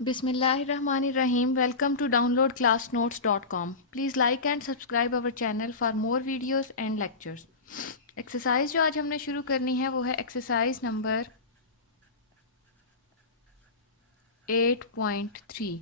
Bismillahirrahmanirrahim. Welcome to downloadclassnotes.com. Please like and subscribe our channel for more videos and lectures. Exercise जो आज हमने शुरू करनी है वो है एक्सरसाइज नंबर 8.3।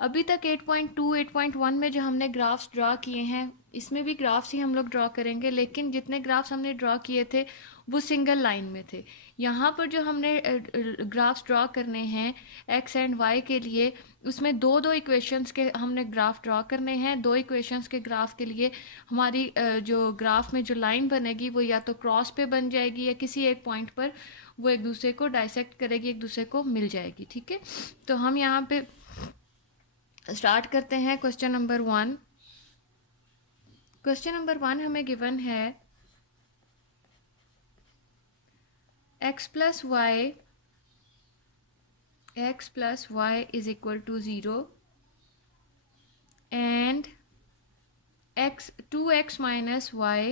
अभी तक 8.2 8.1 में जो हमने ग्राफ्स ड्रा किए हैं इसमें भी ग्राफ्स ही हम लोग ड्रा करेंगे, लेकिन जितने ग्राफ्स हमने ड्रा किए थे वो सिंगल लाइन में थे। यहाँ पर जो हमने ग्राफ्स ड्रा करने हैं एक्स एंड वाई के लिए, उसमें दो दो इक्वेशंस के हमने ग्राफ ड्रा करने हैं। दो इक्वेशंस के ग्राफ के लिए हमारी जो ग्राफ में जो लाइन बनेगी वो या तो क्रॉस पे बन जाएगी या किसी एक पॉइंट पर वो एक दूसरे को डाइसेक्ट करेगी, एक दूसरे को मिल जाएगी। ठीक है, तो हम यहाँ पे स्टार्ट करते हैं क्वेश्चन नंबर 1। क्वेश्चन नंबर 1 हमें गिवन है x plus y is equal to 0 and 2x minus y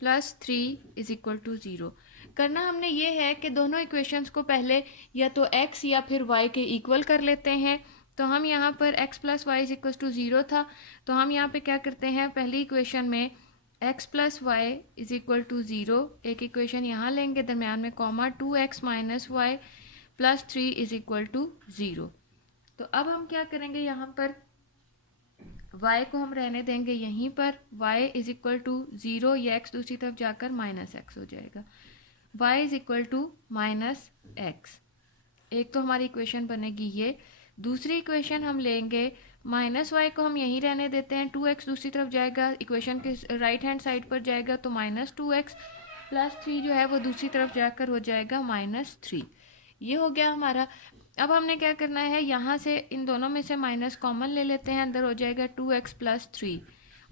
plus 3 is equal to 0। करना हमने ये है कि दोनों इक्वेशंस को पहले या तो x या फिर y के इक्वल कर लेते हैं। तो हम यहाँ पर x plus y is equal to 0 था, तो हम यहाँ पे क्या करते हैं, पहली इक्वेशन में x plus y is equal to 0 एक इक्वेशन यहाँ लेंगे, दरम्यान में comma 2x minus y plus 3 is equal to 0। तो अब हम क्या करेंगे, यहाँ पर y को हम रहने देंगे यहीं पर, y इज इक्वल टू 0, ये x दूसरी तरफ जाकर माइनस एक्स हो जाएगा। y is equal to minus x, एक तो हमारी इक्वेशन बनेगी ये। दूसरी इक्वेशन हम लेंगे, माइनस वाई को हम यहीं रहने देते हैं, 2x दूसरी तरफ जाएगा, इक्वेशन के राइट हैंड साइड पर जाएगा, तो माइनस 2x प्लस 3 जो है वो दूसरी तरफ जाकर हो जाएगा माइनस 3। ये हो गया हमारा। अब हमने क्या करना है, यहाँ से इन दोनों में से माइनस कॉमन ले लेते हैं, अंदर हो जाएगा 2x प्लस 3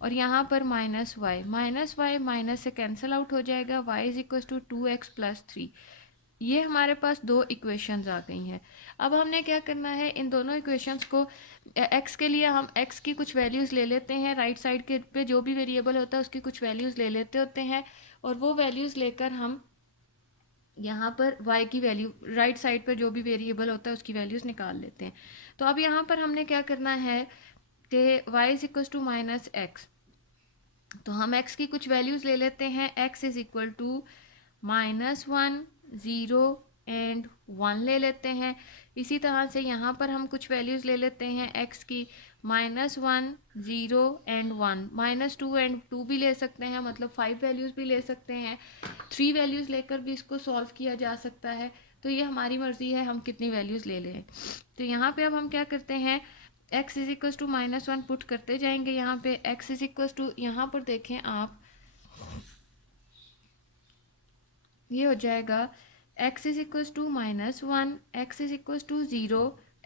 और यहाँ पर माइनस वाई माइनस से कैंसिल आउट हो जाएगा, y is equal to 2x plus 3। ये हमारे पास दो इक्वेशंस आ गई हैं। अब हमने क्या करना है, इन दोनों इक्वेशंस को x के लिए हम x की कुछ वैल्यूज़ ले लेते हैं, राइट साइड के पे जो भी वेरिएबल होता है उसकी कुछ वैल्यूज़ ले लेते होते हैं और वो वैल्यूज़ लेकर हम यहाँ पर y की वैल्यू राइट साइड पर जो भी वेरिएबल होता है उसकी वैल्यूज़ निकाल लेते हैं। तो अब यहाँ पर हमने क्या करना है कि y is equal to minus x, तो हम x की कुछ वैल्यूज़ ले लेते हैं। x is equal to -1 0 and 1 ले लेते हैं। इसी तरह से यहाँ पर हम कुछ वैल्यूज़ ले लेते हैं x की, -1 0 एंड 1, -2 एंड 2 भी ले सकते हैं, मतलब 5 वैल्यूज़ भी ले सकते हैं, 3 वैल्यूज़ लेकर भी इसको सॉल्व किया जा सकता है। तो ये हमारी मर्ज़ी है हम कितनी वैल्यूज़ ले लें। तो यहाँ पे अब हम क्या करते हैं, x is equal to -1 put करते जाएंगे। यहाँ पे x इज इक्वल टू, यहाँ पर देखें आप, ये हो जाएगा x is equal to -1, x is equal to 0,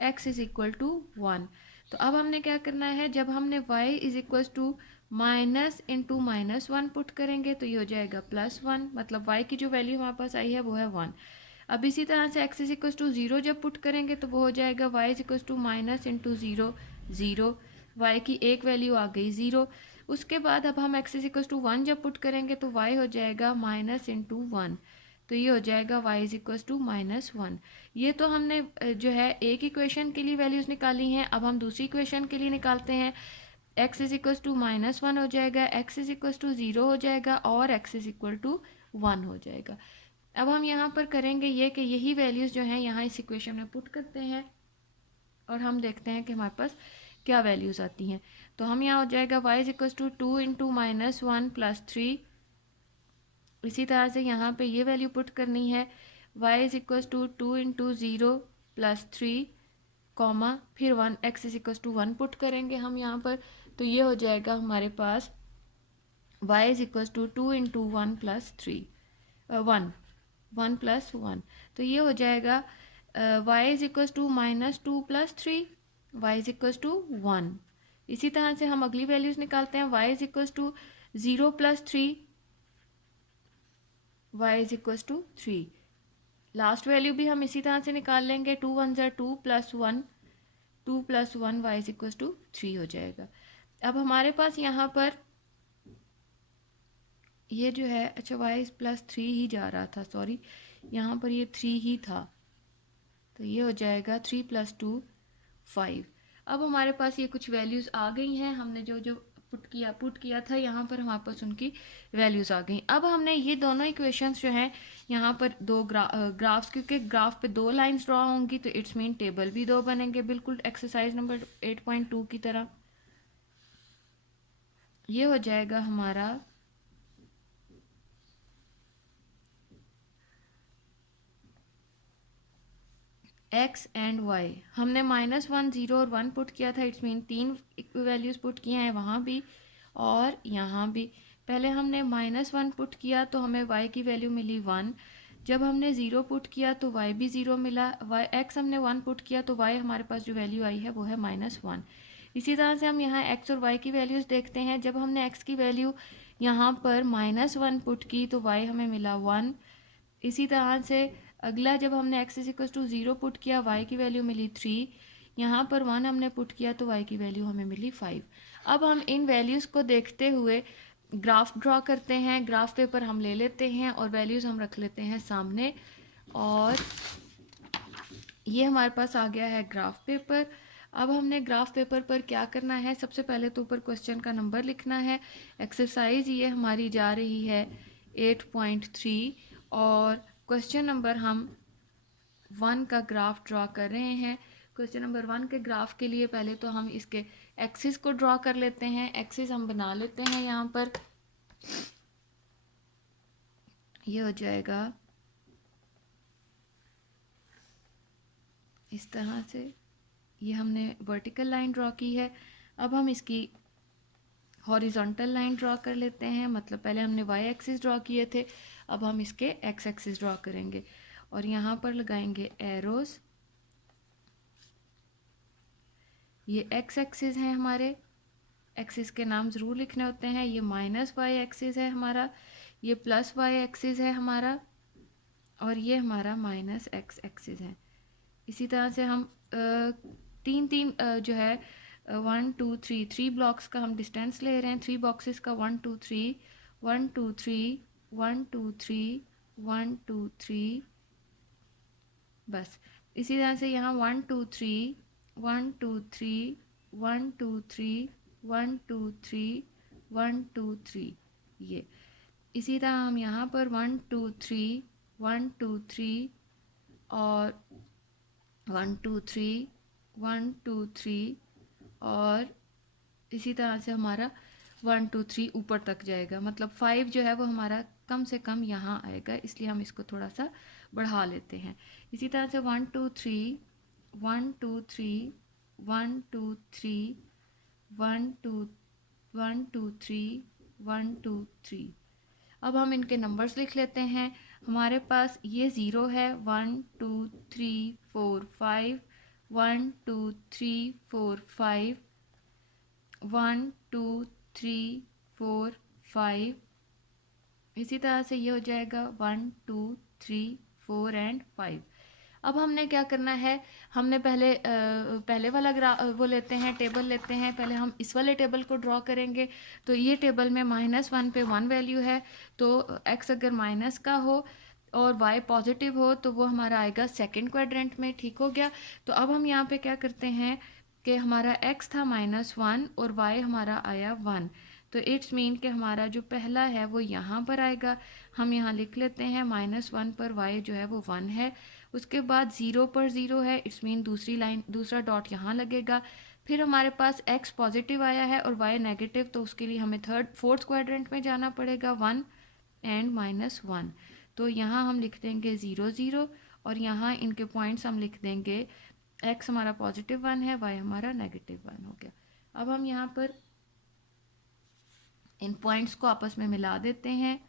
x is equal to 1। तो अब हमने क्या करना है, जब हमने y is equal to minus into -1 put करेंगे तो ये हो जाएगा +1, मतलब y की जो वैल्यू हमारे पास आई है वो है 1। अब इसी तरह से x इज इक्वल टू 0 जब पुट करेंगे तो वो हो जाएगा y is equal to minus into 0 0, y की एक वैल्यू आ गई 0। उसके बाद अब हम x इज इक्वल टू 1 जब पुट करेंगे तो y हो जाएगा माइनस इंटू 1, तो ये हो जाएगा y इज इक्वल टू -1। ये तो हमने जो है एक इक्वेशन के लिए वैल्यूज़ निकाली हैं। अब हम दूसरी इक्वेशन के लिए निकालते हैं। x इज इक्वल टू -1 हो जाएगा, x इज इक्वल टू 0 हो जाएगा और x इज इक्वल टू 1 हो जाएगा। अब हम यहाँ पर करेंगे ये कि यही वैल्यूज़ जो हैं यहाँ इस इक्वेशन में पुट करते हैं और हम देखते हैं कि हमारे पास क्या वैल्यूज़ आती हैं। तो हम यहाँ हो जाएगा y is equal to 2 into -1 plus 3। इसी तरह से यहाँ पे ये वैल्यू पुट करनी है, y is equal to 2 into 0 plus 3 comma फिर 1, x is equal to 1 put करेंगे हम यहाँ पर, तो ये हो जाएगा हमारे पास y is equal to 2 into 1 plus 3 1 plus 1, तो ये हो जाएगा y is equal to -2 plus 3, y is equal to 1। इसी तरह से हम अगली वैल्यूज़ निकालते हैं, y is equal to 0 plus 3, y is equal to 3। Last value भी हम इसी तरह से निकाल लेंगे, 2 1 ज़ा 2 plus 1, 2 plus 1 y is equal to 3 हो जाएगा। अब हमारे पास यहाँ पर ये जो है, अच्छा y प्लस 3 ही जा रहा था, सॉरी यहाँ पर ये 3 ही था, तो ये हो जाएगा 3 + 2 5। अब हमारे पास ये कुछ वैल्यूज़ आ गई हैं, हमने जो जो पुट किया था यहाँ पर हमारे पास उनकी वैल्यूज़ आ गई। अब हमने ये दोनों इक्वेशंस जो हैं यहाँ पर दो ग्राफ्स, क्योंकि ग्राफ पे दो लाइंस ड्रॉ होंगी तो इट्स मीन टेबल भी दो बनेंगे, बिल्कुल एक्सरसाइज नंबर 8.2 की तरह। ये हो जाएगा हमारा x एंड y। हमने -1 0 और 1 पुट किया था, इट्स मीन 3 वैल्यूज़ पुट किए हैं वहाँ भी और यहाँ भी। पहले हमने -1 पुट किया तो हमें y की वैल्यू मिली 1। जब हमने 0 पुट किया तो y भी 0 मिला। x हमने 1 पुट किया तो y हमारे पास जो वैल्यू आई है वो है -1। इसी तरह से हम यहाँ x और y की वैल्यूज़ देखते हैं। जब हमने x की वैल्यू यहाँ पर -1 पुट की तो y हमें मिला 1। इसी तरह से अगला जब हमने x = 0 पुट किया, y की वैल्यू मिली 3। यहाँ पर 1 हमने पुट किया तो y की वैल्यू हमें मिली 5। अब हम इन वैल्यूज़ को देखते हुए ग्राफ ड्रॉ करते हैं। ग्राफ पेपर हम ले लेते हैं और वैल्यूज़ हम रख लेते हैं सामने, और ये हमारे पास आ गया है ग्राफ पेपर। अब हमने ग्राफ पेपर पर क्या करना है, सबसे पहले तो ऊपर क्वेश्चन का नंबर लिखना है। एक्सरसाइज ये हमारी जा रही है 8.3 और क्वेश्चन नंबर हम 1 का ग्राफ ड्रॉ कर रहे हैं। क्वेश्चन नंबर 1 के ग्राफ के लिए पहले तो हम इसके एक्सिस को ड्रॉ कर लेते हैं। एक्सिस हम बना लेते हैं यहाँ पर। ये हो जाएगा इस तरह से, ये हमने वर्टिकल लाइन ड्रॉ की है। अब हम इसकी हॉरिजॉन्टल लाइन ड्रॉ कर लेते हैं, मतलब पहले हमने वाई एक्सिस ड्रॉ किए थे, अब हम इसके एक्स एक्सिस ड्रॉ करेंगे और यहाँ पर लगाएंगे एरोज। ये एक्स एक्सिस हैं हमारे, एक्सिस के नाम ज़रूर लिखने होते हैं। ये -y एक्सिस है हमारा, ये +y एक्सिस है हमारा, और ये हमारा -x एक्सिस है। इसी तरह से हम तीन जो है 1 2 3 3 ब्लॉक्स का हम डिस्टेंस ले रहे हैं। 3 बॉक्सेस का 1 2 3 1 2 3 1 2 3 1 2 3, बस। इसी तरह से यहाँ 1 2 3 1 2 3 1 2 3 1 2 3 1 2 3, ये। इसी तरह हम यहाँ पर 1 2 3 1 2 3 और 1 2 3 1 2 3, और इसी तरह से हमारा 1 2 3 ऊपर तक जाएगा, मतलब 5 जो है वो हमारा कम से कम यहाँ आएगा, इसलिए हम इसको थोड़ा सा बढ़ा लेते हैं। इसी तरह से 1 2 3 1 2 3 1 2 3 1 2 1 2 3 1 2 3। अब हम इनके नंबर्स लिख लेते हैं। हमारे पास ये 0 है, 1 2 3 4 5 1 2 3 4 5 1 2 3 4 5। इसी तरह से ये हो जाएगा 1 2 3 4 एंड 5। अब हमने क्या करना है, हमने पहले वाला वो लेते हैं, टेबल लेते हैं। पहले हम इस वाले टेबल को ड्रॉ करेंगे। तो ये टेबल में -1 पे 1 वैल्यू है, तो x अगर माइनस का हो और y पॉजिटिव हो तो वो हमारा आएगा सेकंड क्वाड्रेंट में। ठीक हो गया। तो अब हम यहाँ पे क्या करते हैं कि हमारा x था -1 और y हमारा आया 1, तो इट्स मीन कि हमारा जो पहला है वो यहाँ पर आएगा। हम यहाँ लिख लेते हैं -1 पर y जो है वो 1 है। उसके बाद 0 पर 0 है, इट्स मीन दूसरा डॉट यहाँ लगेगा। फिर हमारे पास x पॉजिटिव आया है और y नेगेटिव, तो उसके लिए हमें फोर्थ क्वाड्रेंट में जाना पड़ेगा, 1 एंड -1। तो यहाँ हम लिख देंगे 0 0 और यहाँ इनके पॉइंट्स हम लिख देंगे, x हमारा पॉजिटिव 1 है, y हमारा नेगेटिव 1 हो गया। अब हम यहाँ पर इन पॉइंट्स को आपस में मिला देते हैं।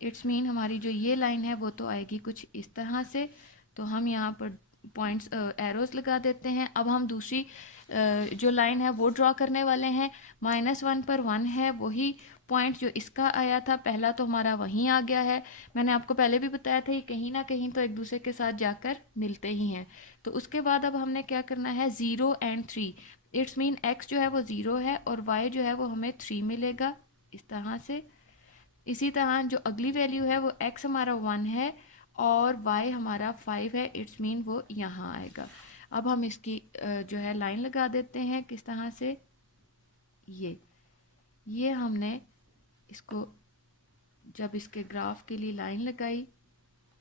इट्स मीन हमारी जो ये लाइन है वो तो आएगी कुछ इस तरह से। तो हम यहाँ पर पॉइंट्स एरोज लगा देते हैं। अब हम दूसरी जो लाइन है वो ड्रॉ करने वाले हैं। -1 पर 1 है, वही पॉइंट जो इसका आया था पहला, तो हमारा वहीं आ गया है। मैंने आपको पहले भी बताया था, ये कहीं ना कहीं तो एक दूसरे के साथ जाकर मिलते ही हैं। तो उसके बाद अब हमने क्या करना है, 0 एंड 3। इट्स मीन x जो है वो 0 है और y जो है वो हमें 3 मिलेगा, इस तरह से। इसी तरह जो अगली वैल्यू है वो x हमारा 1 है और y हमारा 5 है, इट्स मीन वो यहाँ आएगा। अब हम इसकी जो है लाइन लगा देते हैं। किस तरह से, ये हमने इसको जब इसके ग्राफ के लिए लाइन लगाई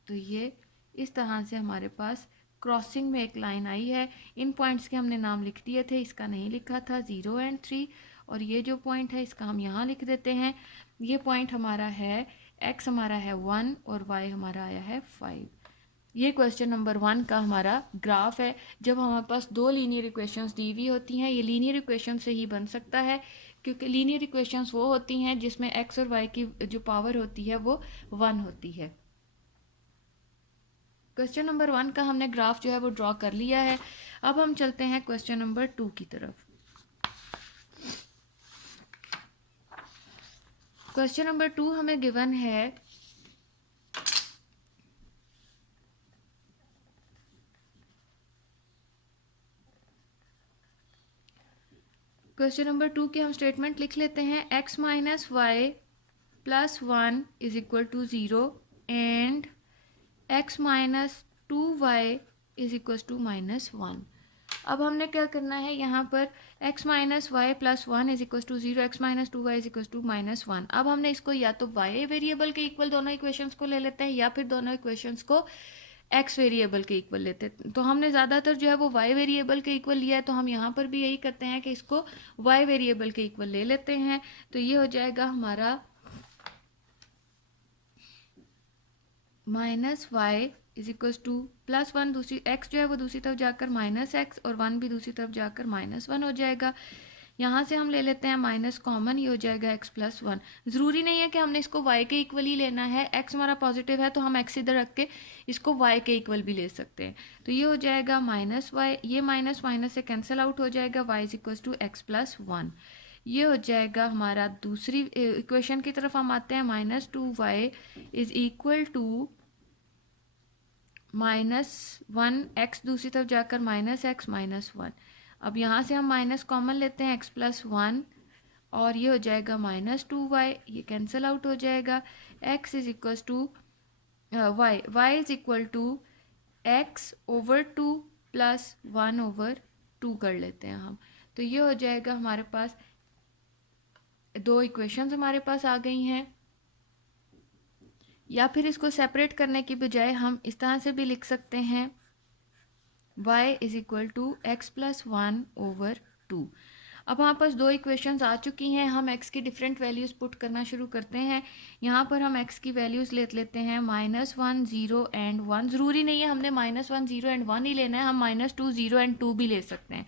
तो ये इस तरह से हमारे पास क्रॉसिंग में एक लाइन आई है। इन पॉइंट्स के हमने नाम लिख दिए थे, इसका नहीं लिखा था, 0 और 3। और ये जो पॉइंट है इसका हम यहाँ लिख देते हैं। ये पॉइंट हमारा है, x हमारा है 1 और y हमारा आया है 5। ये क्वेश्चन नंबर 1 का हमारा ग्राफ है। जब हमारे पास दो लीनियर इक्वेशंस दी हुई होती हैं, ये लीनियर इक्वेशन से ही बन सकता है, क्योंकि लीनियर इक्वेशंस वो होती हैं जिसमें x और y की जो पावर होती है वो 1 होती है। क्वेश्चन नंबर 1 का हमने ग्राफ जो है वो ड्रॉ कर लिया है। अब हम चलते हैं क्वेश्चन नंबर 2 की तरफ। क्वेश्चन नंबर 2 हमें गिवन है क्वेश्चन नंबर 2 के हम स्टेटमेंट लिख लेते हैं। x minus y plus 1 is equal to 0 and x minus 2y is equal to -1। अब हमने क्या करना है, यहाँ पर x minus y plus 1 is equal to 0, x minus 2y is equal to -1। अब हमने इसको या तो y वेरिएबल के इक्वल दोनों इक्वेशंस को ले लेते हैं, या फिर दोनों इक्वेशंस को x वेरिएबल के इक्वल लेते हैं। तो हमने ज़्यादातर जो है वो y वेरिएबल के इक्वल लिया है, तो हम यहाँ पर भी यही करते हैं कि इसको y वेरिएबल के इक्वल ले लेते हैं। तो ये हो जाएगा हमारा -y इज इक्वल टू +1, दूसरी x जो है वो दूसरी तरफ जाकर -x और 1 भी दूसरी तरफ जाकर -1 हो जाएगा। यहाँ से हम ले लेते हैं माइनस कॉमन, ये हो जाएगा x प्लस 1। ज़रूरी नहीं है कि हमने इसको y के इक्वल ही लेना है, x हमारा पॉजिटिव है तो हम x इधर रख के इसको y के इक्वल भी ले सकते हैं। तो ये हो जाएगा -y, ये माइनस माइनस से कैंसिल आउट हो जाएगा, y is equal to x plus 1। ये हो जाएगा हमारा दूसरी इक्वेशन की तरफ हम आते हैं। -2y is equal to -1, x दूसरी तरफ जाकर -x -1। अब यहाँ से हम माइनस कॉमन लेते हैं, x प्लस 1, और ये हो जाएगा -2y, ये कैंसिल आउट हो जाएगा। x is equal to y is equal to x over 2 plus 1 over 2 कर लेते हैं हम। तो ये हो जाएगा हमारे पास दो इक्वेशंस हमारे पास आ गई हैं। या फिर इसको सेपरेट करने की बजाय हम इस तरह से भी लिख सकते हैं, y is equal to x plus 1 over 2। अब हमारे पास दो इक्वेशंस आ चुकी हैं, हम x की डिफरेंट वैल्यूज़ पुट करना शुरू करते हैं। यहाँ पर हम x की वैल्यूज़ ले लेते हैं -1 0 एंड 1। ज़रूरी नहीं है हमने -1 0 एंड 1 ही लेना है, हम -2 0 एंड 2 भी ले सकते हैं।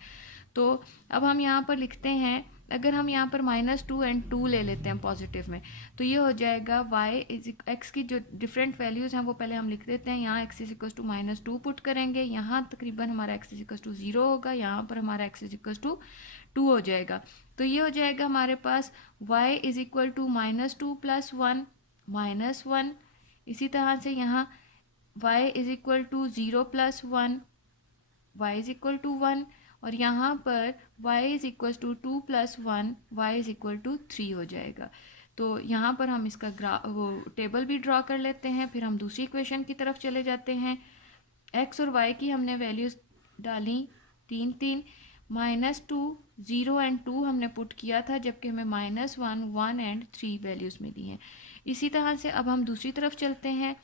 तो अब हम यहाँ पर लिखते हैं, अगर हम यहाँ पर -2 एंड 2 ले लेते हैं पॉजिटिव में, तो ये हो जाएगा y इज एक्स की जो डिफरेंट वैल्यूज़ हैं वो पहले हम लिख देते हैं। यहाँ x is equal to -2 put करेंगे, यहाँ तकरीबन हमारा x इज इक्वल टू 0 होगा, यहाँ पर हमारा x इज इक्वल टू 2 हो जाएगा। तो ये हो जाएगा हमारे पास y is equal to -2 plus 1 -1। इसी तरह से यहाँ y is equal to 0 plus 1, y is equal to 1, और यहाँ पर y is equal to 2 plus 1, y is equal to 3 हो जाएगा। तो यहाँ पर हम इसका वो टेबल भी ड्रॉ कर लेते हैं। फिर हम दूसरी इक्वेशन की तरफ चले जाते हैं। x और y की हमने वैल्यूज़ डाली 3 3, -2 0 एंड 2 हमने पुट किया था, जबकि हमें -1 1 एंड 3 वैल्यूज़ मिली हैं। इसी तरह से अब हम दूसरी तरफ चलते हैं।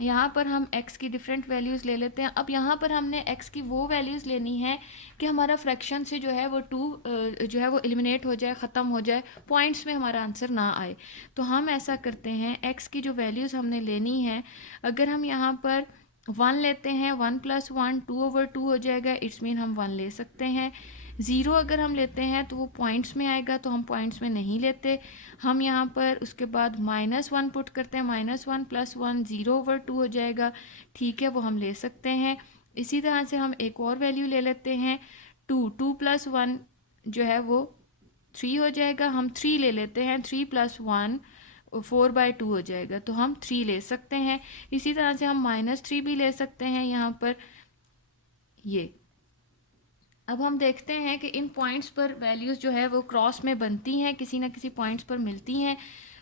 यहाँ पर हम x की डिफरेंट वैल्यूज़ ले लेते हैं। अब यहाँ पर हमने x की वो वैल्यूज़ लेनी है कि हमारा फ्रैक्शन से जो है वो 2 जो है वो एलिमिनेट हो जाए, ख़त्म हो जाए, पॉइंट्स में हमारा आंसर ना आए। तो हम ऐसा करते हैं, x की जो वैल्यूज़ हमने लेनी है, अगर हम यहाँ पर 1 लेते हैं, 1 प्लस 1 2 ओवर 2 हो जाएगा, इट्स मीन हम 1 ले सकते हैं। 0 अगर हम लेते हैं तो वो पॉइंट्स में आएगा, तो हम पॉइंट्स में नहीं लेते। हम यहाँ पर उसके बाद -1 पुट करते हैं, -1 प्लस 1 0 ओवर 2 हो जाएगा, ठीक है, वो हम ले सकते हैं। इसी तरह से हम एक और वैल्यू ले लेते हैं, 2 प्लस 1 जो है वो 3 हो जाएगा, हम 3 ले लेते हैं, 3 प्लस 1 4/2 हो जाएगा, तो हम 3 ले सकते हैं। इसी तरह से हम -3 भी ले सकते हैं यहाँ पर। ये अब हम देखते हैं कि इन पॉइंट्स पर वैल्यूज़ जो है वो क्रॉस में बनती हैं, किसी ना किसी पॉइंट्स पर मिलती हैं,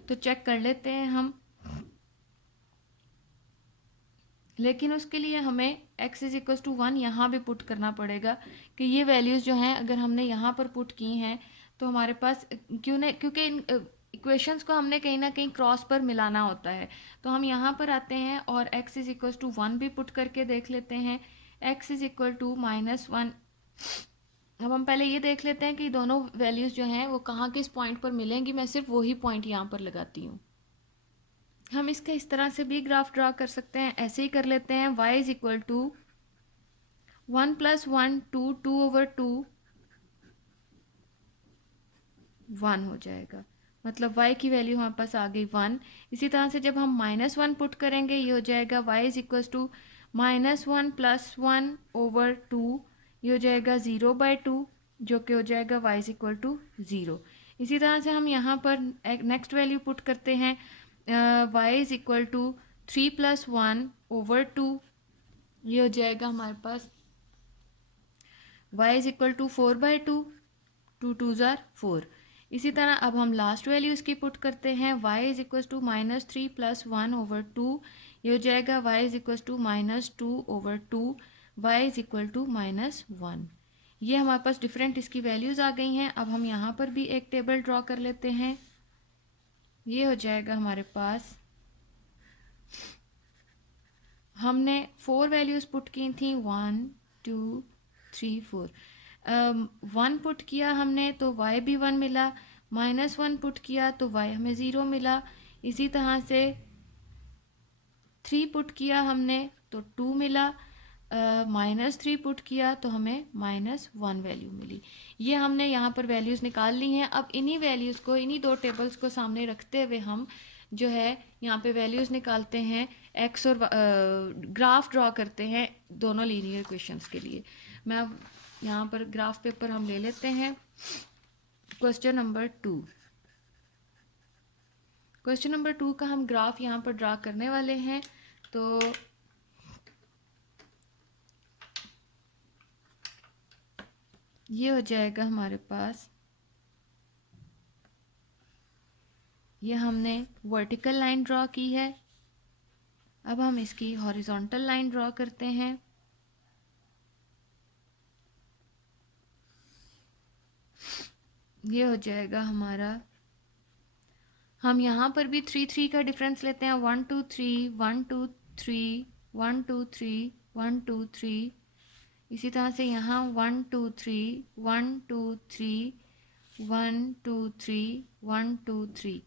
तो चेक कर लेते हैं हम। लेकिन उसके लिए हमें x इज इक्वल टू 1 यहाँ भी पुट करना पड़ेगा कि ये वैल्यूज़ जो हैं अगर हमने यहाँ पर पुट की हैं तो हमारे पास क्योंकि इन इक्वेशंस को हमने कहीं ना कहीं क्रॉस पर मिलाना होता है। तो हम यहाँ पर आते हैं और x इज इक्वल टू 1 भी पुट करके देख लेते हैं। x is equal to -1। अब हम पहले ये देख लेते हैं कि दोनों वैल्यूज़ जो हैं वो कहाँ किस पॉइंट पर मिलेंगी। मैं सिर्फ वही पॉइंट यहाँ पर लगाती हूँ। हम इसका इस तरह से भी ग्राफ ड्रा कर सकते हैं, ऐसे ही कर लेते हैं। y इज इक्वल टू 1 + 1 2 2/2 1 हो जाएगा, मतलब y की वैल्यू हमारे पास आ गई 1। इसी तरह से जब हम -1 पुट करेंगे ये हो जाएगा y इज इक्वल टू -1 + 1/2, ये हो जाएगा 0/2 जो कि हो जाएगा y इज इक्वल टू 0। इसी तरह से हम यहाँ पर नेक्स्ट वैल्यू पुट करते हैं, y इज इक्वल टू 3 + 1/2, ये हो जाएगा हमारे पास y इज इक्वल टू 4/2, 2 2 ज़ार 4। इसी तरह अब हम लास्ट वैल्यू इसकी पुट करते हैं, y इज इक्वल टू -3 + 1/2, ये हो जाएगा y is equal to -2/2, y is equal to -1। ये हमारे पास डिफरेंट इसकी वैल्यूज़ आ गई हैं। अब हम यहाँ पर भी एक टेबल ड्रॉ कर लेते हैं। ये हो जाएगा हमारे पास, हमने 4 वैल्यूज़ पुट की थी, 1 2 3 4। 1 पुट किया हमने तो y भी 1 मिला, -1 पुट किया तो y हमें 0 मिला। इसी तरह से 3 पुट किया हमने तो 2 मिला, -3 पुट किया तो हमें -1 वैल्यू मिली। ये हमने यहाँ पर वैल्यूज़ निकाल ली हैं। अब इन्हीं वैल्यूज़ को, इन्हीं दो टेबल्स को सामने रखते हुए हम जो है यहाँ पे वैल्यूज़ निकालते हैं, x और ग्राफ ड्रॉ करते हैं दोनों लीनियर इक्वेशंस के लिए। मैं अब यहाँ पर ग्राफ पेपर हम ले लेते हैं। क्वेश्चन नंबर 2, क्वेश्चन नंबर 2 का हम ग्राफ यहाँ पर ड्रा करने वाले हैं। तो ये हो जाएगा हमारे पास, ये हमने वर्टिकल लाइन ड्रॉ की है। अब हम इसकी हॉरिजॉन्टल लाइन ड्रॉ करते हैं। ये हो जाएगा हमारा, हम यहाँ पर भी 3 3 का डिफरेंस लेते हैं, 1 2 3 1 2 3 1 2 3 1 2 3। इसी तरह से यहाँ 1 2 3 1 2 3 1 2 3 1 2 3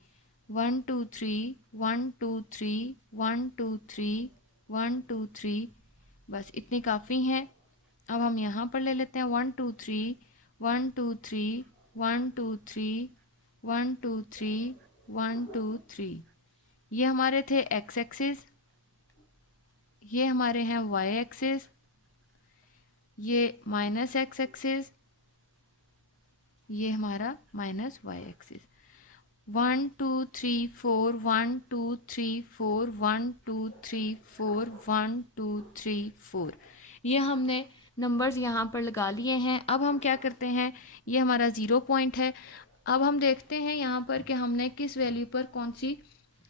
1 2 3 1 2 3 1 2 3 1 2 3, बस इतनी काफ़ी हैं। अब हम यहाँ पर ले लेते हैं 1 2 3 1 2 3 1 2 3 1 2 3 1 2 3। ये हमारे थे x एक्सिस, ये हमारे हैं y एक्सिस, ये -x एक्सिस, ये हमारा -y एक्सिस। 1 2 3 4 1 2 3 4 1 2 3 4 1 2 3 4, ये हमने नंबर्स यहाँ पर लगा लिए हैं। अब हम क्या करते हैं, ये हमारा 0 पॉइंट है। अब हम देखते हैं यहाँ पर कि हमने किस वैल्यू पर कौन सी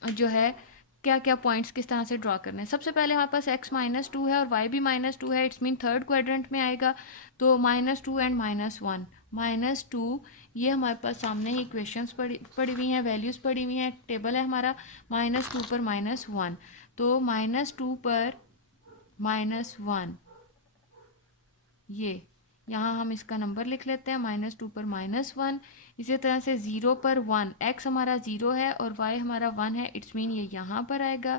जो है क्या क्या पॉइंट्स किस तरह से ड्रॉ करने हैं। सबसे पहले हमारे पास x -2 है और y भी -2 है, इट्स मीन थर्ड क्वाड्रेंट में आएगा। तो -2 एंड -1, -2, ये हमारे पास सामने ही इक्वेशंस पड़ी हुई हैं, वैल्यूज़ पड़ी हुई हैं, टेबल है हमारा। -2 पर -1, तो -2 पर -1, ये यहाँ हम इसका नंबर लिख लेते हैं, -2 पर -1। इसी तरह से 0 पर 1, x हमारा 0 है और y हमारा 1 है, इट्स मीन ये यहाँ पर आएगा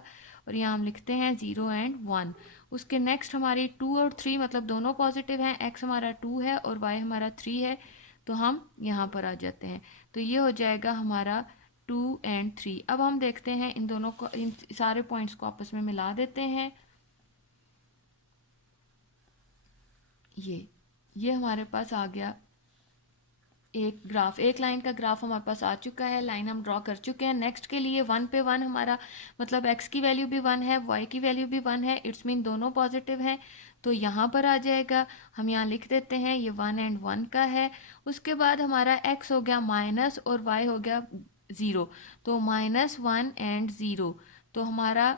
और यहाँ हम लिखते हैं 0 एंड 1। उसके नेक्स्ट हमारी 2 और 3, मतलब दोनों पॉजिटिव हैं, x हमारा 2 है और y हमारा 3 है, तो हम यहाँ पर आ जाते हैं। तो ये हो जाएगा हमारा 2 एंड 3। अब हम देखते हैं इन दोनों को, इन सारे पॉइंट्स को आपस में मिला देते हैं। ये हमारे पास आ गया एक ग्राफ, एक लाइन का ग्राफ हमारे पास आ चुका है, लाइन हम ड्रॉ कर चुके हैं। नेक्स्ट के लिए 1 पे 1 हमारा, मतलब x की वैल्यू भी 1 है, y की वैल्यू भी 1 है, इट्स मीन दोनों पॉजिटिव हैं, तो यहाँ पर आ जाएगा। हम यहाँ लिख देते हैं ये 1 एंड 1 का है। उसके बाद हमारा x हो गया माइनस और y हो गया 0, तो -1 एंड 0, तो हमारा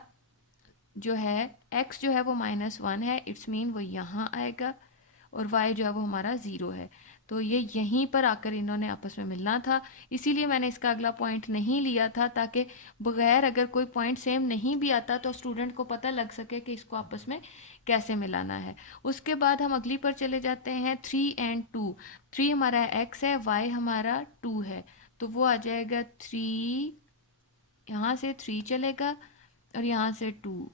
जो है x जो है वो -1 है, इट्स मीन वो यहाँ आएगा, और y जो है वो हमारा 0 है। तो ये यहीं पर आकर इन्होंने आपस में मिलना था, इसीलिए मैंने इसका अगला पॉइंट नहीं लिया था, ताकि बगैर अगर कोई पॉइंट सेम नहीं भी आता तो स्टूडेंट को पता लग सके कि इसको आपस में कैसे मिलाना है। उसके बाद हम अगली पर चले जाते हैं, 3 एंड 2। 3 हमारा x है, y हमारा 2 है, तो वो आ जाएगा 3, यहाँ से 3 चलेगा और यहाँ से 2,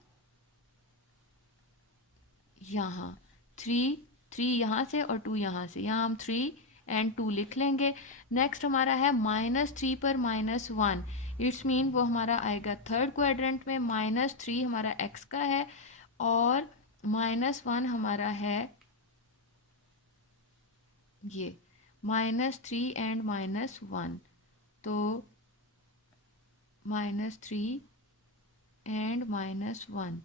यहाँ 3 यहाँ से और 2 यहाँ से, यहाँ हम 3 एंड 2 लिख लेंगे। नेक्स्ट हमारा है -3 पर -1, इट्स मीन वो हमारा आएगा थर्ड क्वाड्रेंट में। -3 हमारा x का है और -1 हमारा है ये -3 एंड -1, तो -3 एंड -1,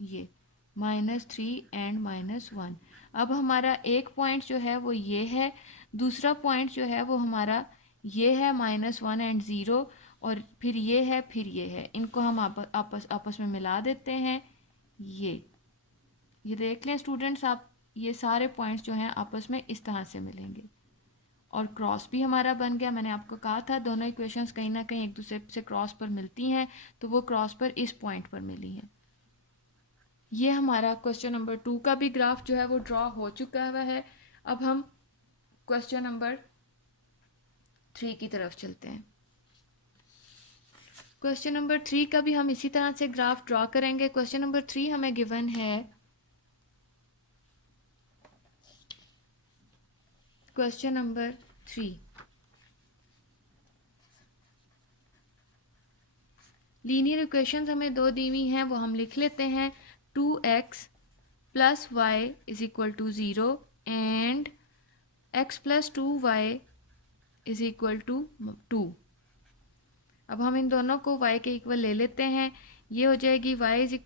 ये -3 एंड -1। अब हमारा एक पॉइंट जो है वो ये है, दूसरा पॉइंट जो है वो हमारा ये है -1 एंड 0, और फिर ये है, फिर ये है। इनको हम आपस में मिला देते हैं। ये देख लें स्टूडेंट्स आप, ये सारे पॉइंट्स जो हैं आपस में इस तरह से मिलेंगे, और क्रॉस भी हमारा बन गया। मैंने आपको कहा था दोनों इक्वेशंस कहीं ना कहीं एक दूसरे से क्रॉस पर मिलती हैं, तो वो क्रॉस पर इस पॉइंट पर मिली हैं। ये हमारा क्वेश्चन नंबर 2 का भी ग्राफ जो है वो ड्रॉ हो चुका हुआ है। अब हम क्वेश्चन नंबर 3 की तरफ चलते हैं। क्वेश्चन नंबर 3 का भी हम इसी तरह से ग्राफ ड्रॉ करेंगे। क्वेश्चन नंबर 3 हमें गिवन है, क्वेश्चन नंबर 3 लीनियर इक्वेशंस हमें दो दी हुई हैं, वो हम लिख लेते हैं। 2x + y = 0 and x + 2y = 2। अब हम इन दोनों को y के इक्वल ले लेते हैं। ये हो जाएगी y = 0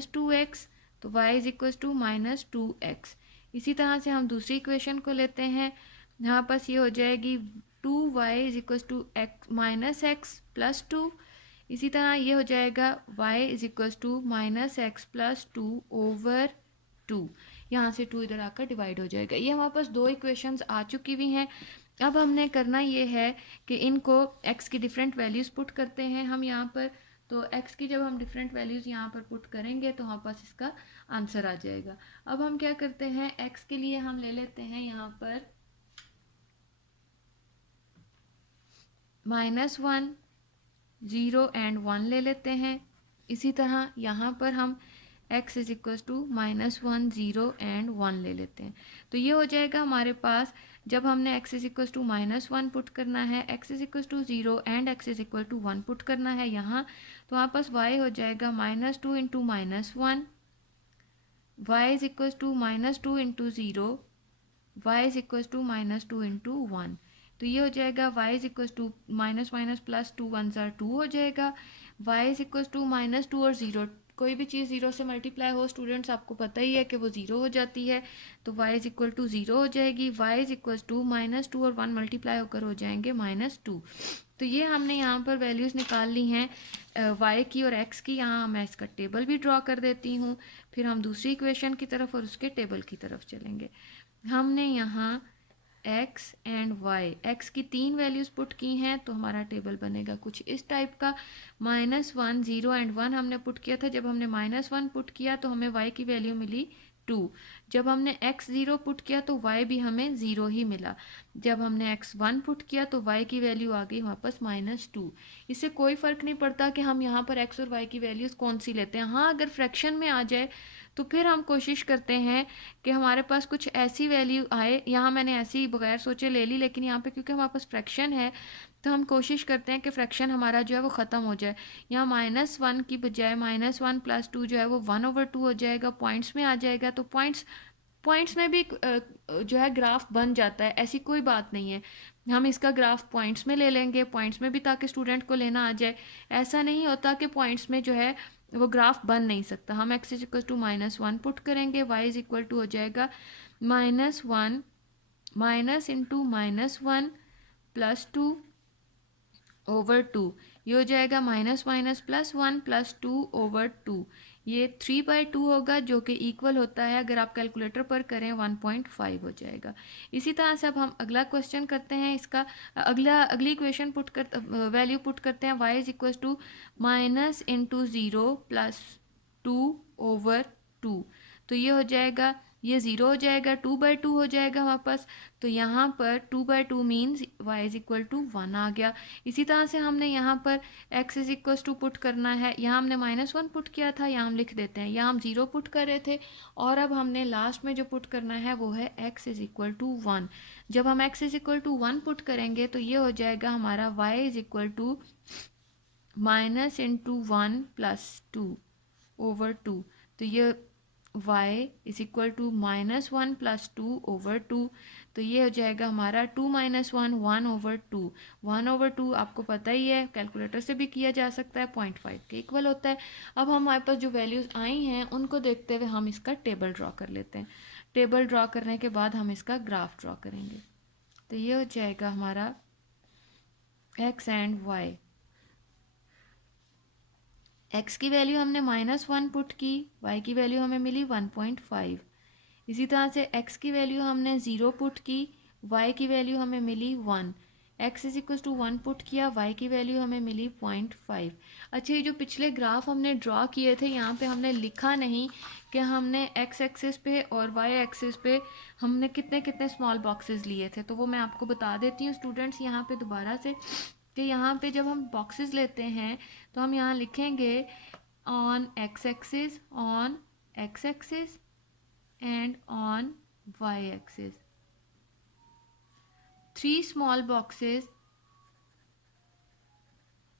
- 2x, तो y = -2x। इसी तरह से हम दूसरी इक्वेशन को लेते हैं। यहाँ पास ये हो जाएगी 2y = -x + 2। इसी तरह ये हो जाएगा y = -x + 2/2। यहाँ से 2 इधर आकर डिवाइड हो जाएगा। ये हमारे पास दो इक्वेशंस आ चुकी हुई हैं। अब हमने करना ये है कि इनको x की डिफरेंट वैल्यूज़ पुट करते हैं हम यहाँ पर। तो x की जब हम डिफरेंट वैल्यूज़ यहाँ पर पुट करेंगे तो हमारे पास इसका आंसर आ जाएगा। अब हम क्या करते हैं, x के लिए हम ले लेते हैं यहाँ पर -1, 0 एंड 1 ले लेते हैं। इसी तरह यहाँ पर हम x = -1, 0 एंड 1 ले लेते हैं। तो ये हो जाएगा हमारे पास, जब हमने x = -1 पुट करना है, x = 0 एंड x = 1 पुट करना है यहाँ, तो हमारे पास y हो जाएगा -2 × -1, y = -2 × 0, y = -2 × 1। तो ये हो जाएगा y = -+ 2 1s are 2 हो जाएगा। y = -2 और 0, कोई भी चीज़ 0 से मल्टीप्लाई हो स्टूडेंट्स आपको पता ही है कि वो 0 हो जाती है, तो y = 0 हो जाएगी। y = -2 और 1 मल्टीप्लाई होकर हो जाएंगे -2। तो ये हमने यहाँ पर वैल्यूज़ निकाल ली हैं y की और x की। यहाँ मैं इसका टेबल भी ड्रॉ कर देती हूँ, फिर हम दूसरी इक्वेशन की तरफ और उसके टेबल की तरफ चलेंगे। हमने यहाँ x एंड y, x की 3 वैल्यूज़ पुट की हैं, तो हमारा टेबल बनेगा कुछ इस टाइप का। -1, 0 एंड 1 हमने पुट किया था। जब हमने -1 पुट किया तो हमें y की वैल्यू मिली 2। जब हमने x 0 पुट किया तो y भी हमें 0 ही मिला। जब हमने x 1 पुट किया तो y की वैल्यू आ गई हमारे पास -2। इससे कोई फ़र्क नहीं पड़ता कि हम यहाँ पर x और y की वैल्यूज़ कौन सी लेते हैं। हाँ, अगर फ्रैक्शन में आ जाए तो फिर हम कोशिश करते हैं कि हमारे पास कुछ ऐसी वैल्यू आए। यहाँ मैंने ऐसी बगैर सोचे ले ली, लेकिन यहाँ पे क्योंकि हमारे पास फ्रैक्शन है तो हम कोशिश करते हैं कि फ्रैक्शन हमारा जो है वो ख़त्म हो जाए। यहाँ -1 की बजाय -1 + 2 जो है वो 1/2 हो जाएगा, पॉइंट्स में आ जाएगा। तो पॉइंट्स में भी जो है ग्राफ बन जाता है, ऐसी कोई बात नहीं है। हम इसका ग्राफ पॉइंट्स में ले लेंगे, पॉइंट्स में भी, ताकि स्टूडेंट को लेना आ जाए। ऐसा नहीं होता कि पॉइंट्स में जो है वो ग्राफ बन नहीं सकता। हम x = -1 पुट करेंगे, y = हो जाएगा -1 - × -1 + 2/2। ये हो जाएगा माइनस माइनस प्लस 1 प्लस 2/2। ये 3/2 होगा जो कि इक्वल होता है, अगर आप कैलकुलेटर पर करें 1.5 हो जाएगा। इसी तरह से अब हम अगला क्वेश्चन करते हैं, इसका अगली इक्वेशन वैल्यू पुट करते हैं। y is equal to minus into 0 plus 2/2। तो ये हो जाएगा, ये 0 हो जाएगा, 2/2 हो जाएगा वापस। तो यहाँ पर 2/2 means y is equal to 1 आ गया। इसी तरह से हमने यहाँ पर x is equal to put करना है। यहाँ हमने -1 पुट किया था, यहाँ हम लिख देते हैं। यहाँ हम 0 पुट कर रहे थे और अब हमने लास्ट में जो पुट करना है वो है x इज इक्वल टू 1। जब हम x is equal to 1 put करेंगे तो ये हो जाएगा हमारा y is equal to minus into 1 plus 2/2। तो ये y is equal to -1 plus 2/2। तो ये हो जाएगा हमारा 2 - 1 1/2। 1/2 आपको पता ही है, कैलकुलेटर से भी किया जा सकता है, 0.5 के इक्वल होता है। अब हमारे पास जो वैल्यूज़ आई हैं उनको देखते हुए हम इसका टेबल ड्रॉ कर लेते हैं। टेबल ड्रॉ करने के बाद हम इसका ग्राफ ड्रॉ करेंगे। तो ये हो जाएगा हमारा x एंड y। x की वैल्यू हमने -1 पुट की, y की वैल्यू हमें मिली 1.5। इसी तरह से x की वैल्यू हमने 0 पुट की, y की वैल्यू हमें मिली 1। x is equal to 1 put किया, y की वैल्यू हमें मिली 0.5। अच्छा, ये जो पिछले ग्राफ हमने ड्रॉ किए थे यहाँ पे हमने लिखा नहीं कि हमने x एक्सिस पे और y एक्सिस पे हमने कितने कितने स्मॉल बॉक्सेस लिए थे। तो वो मैं आपको बता देती हूँ स्टूडेंट्स यहाँ पे दोबारा से, कि यहाँ पे जब हम बॉक्सेस लेते हैं तो हम यहाँ लिखेंगे on x axis, on x axis and on y-axis 3 small boxes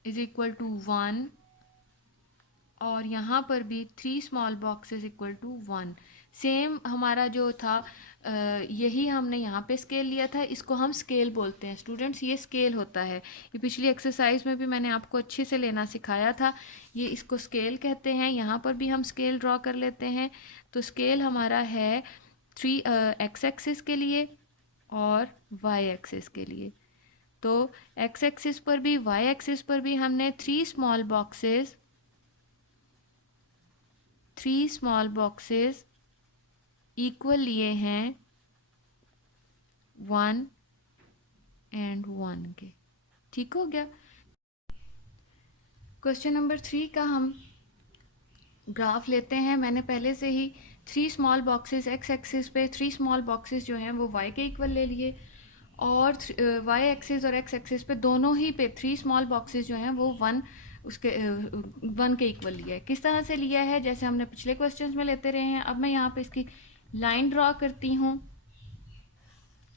is equal to 1 और यहाँ पर भी 3 small boxes equal to 1। Same हमारा जो था यही हमने यहाँ पे स्केल लिया था, इसको हम स्केल बोलते हैं स्टूडेंट्स, ये स्केल होता है। ये पिछली एक्सरसाइज में भी मैंने आपको अच्छे से लेना सिखाया था, ये इसको स्केल कहते हैं। यहाँ पर भी हम स्केल ड्रॉ कर लेते हैं। तो स्केल हमारा है 3 x एक्सिस के लिए और y एक्सिस के लिए। तो x एक्सिस पर भी y एक्सिस पर भी हमने 3 स्मॉल बॉक्सेस इक्वल लिए हैं 1 एंड 1 के। ठीक हो गया। क्वेश्चन नंबर 3 का हम ग्राफ लेते हैं। मैंने पहले से ही 3 स्मॉल बॉक्सेस x एक्सिस पे, 3 स्मॉल बॉक्सेस जो हैं वो y के इक्वल ले लिए और y एक्सिस और x एक्सिस पे दोनों ही पे 3 स्मॉल बॉक्सेस जो हैं वो 1 के इक्वल लिया है। किस तरह से लिया है, जैसे हमने पिछले क्वेश्चंस में लेते रहे हैं। अब मैं यहाँ पे इसकी लाइन ड्रॉ करती हूँ।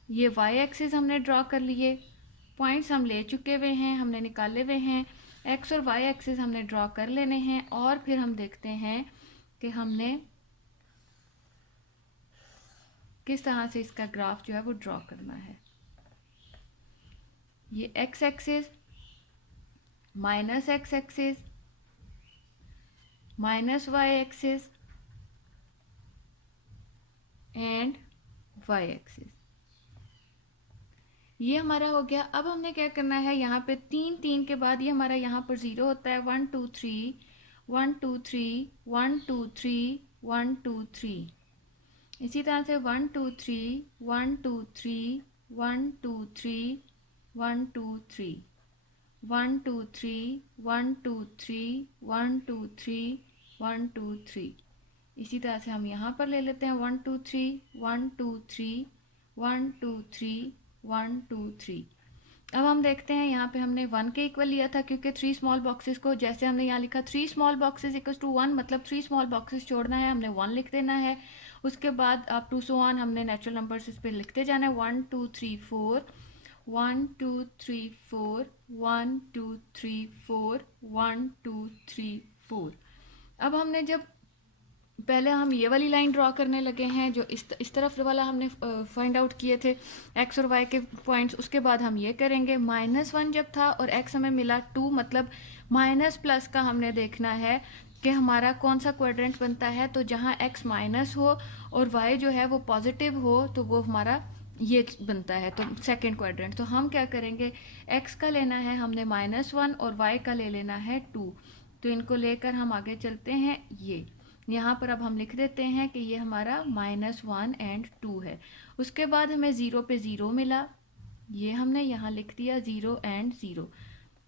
ये y एक्सिस हमने ड्रॉ कर लिए, पॉइंट्स हम ले चुके हुए हैं, हमने निकाले हुए हैं। x और y एक्सिस हमने ड्रॉ कर लेने हैं और फिर हम देखते हैं कि हमने किस तरह से इसका ग्राफ जो है वो ड्रॉ करना है। ये x axis minus x axis minus y axis and y axis, ये हमारा हो गया। अब हमने क्या करना है, यहाँ पे 3 के बाद ये हमारा यहाँ पर 0 होता है। 1 2 3 1 2 3 1 2 3 1 2 3। इसी तरह से 1 2 3 1 2 3 1 2 3 1 2 3 1 2 3 1 2 3 1 2 3 1 2 3। इसी तरह से हम यहाँ पर ले लेते हैं 1 2 3 1 2 3 1 2 3 1 2 3। अब हम देखते हैं यहाँ पे हमने 1 के इक्वल लिया था, क्योंकि 3 स्मॉल बॉक्सेस को जैसे हमने यहाँ लिखा 3 स्मॉल बॉक्सेस इक्वल टू 1, मतलब 3 स्मॉल बॉक्सेस छोड़ना है, हमने 1 लिख देना है। उसके बाद अप टू सो ऑन हमने नेचुरल नंबर्स इस पर लिखते जाना है। 1 2 3 4 1 2 3 4 1 2 3 4 1 2 3 4। अब हमने जब पहले हम ये वाली लाइन ड्रॉ करने लगे हैं, जो इस तरफ वाला हमने फाइंड आउट किए थे x और y के पॉइंट्स। उसके बाद हम ये करेंगे -1 जब था और x हमें मिला 2, मतलब माइनस प्लस का हमने देखना है कि हमारा कौन सा क्वाड्रेंट बनता है। तो जहाँ x माइनस हो और y जो है वो पॉजिटिव हो तो वो हमारा ये बनता है तो सेकंड क्वाड्रेंट। तो हम क्या करेंगे, x का लेना है हमने -1 और y का ले लेना है 2। तो इनको लेकर हम आगे चलते हैं। ये यहाँ पर अब हम लिख देते हैं कि ये हमारा -1 एंड 2 है। उसके बाद हमें 0 पे 0 मिला, ये हमने यहाँ लिख दिया 0 एंड 0।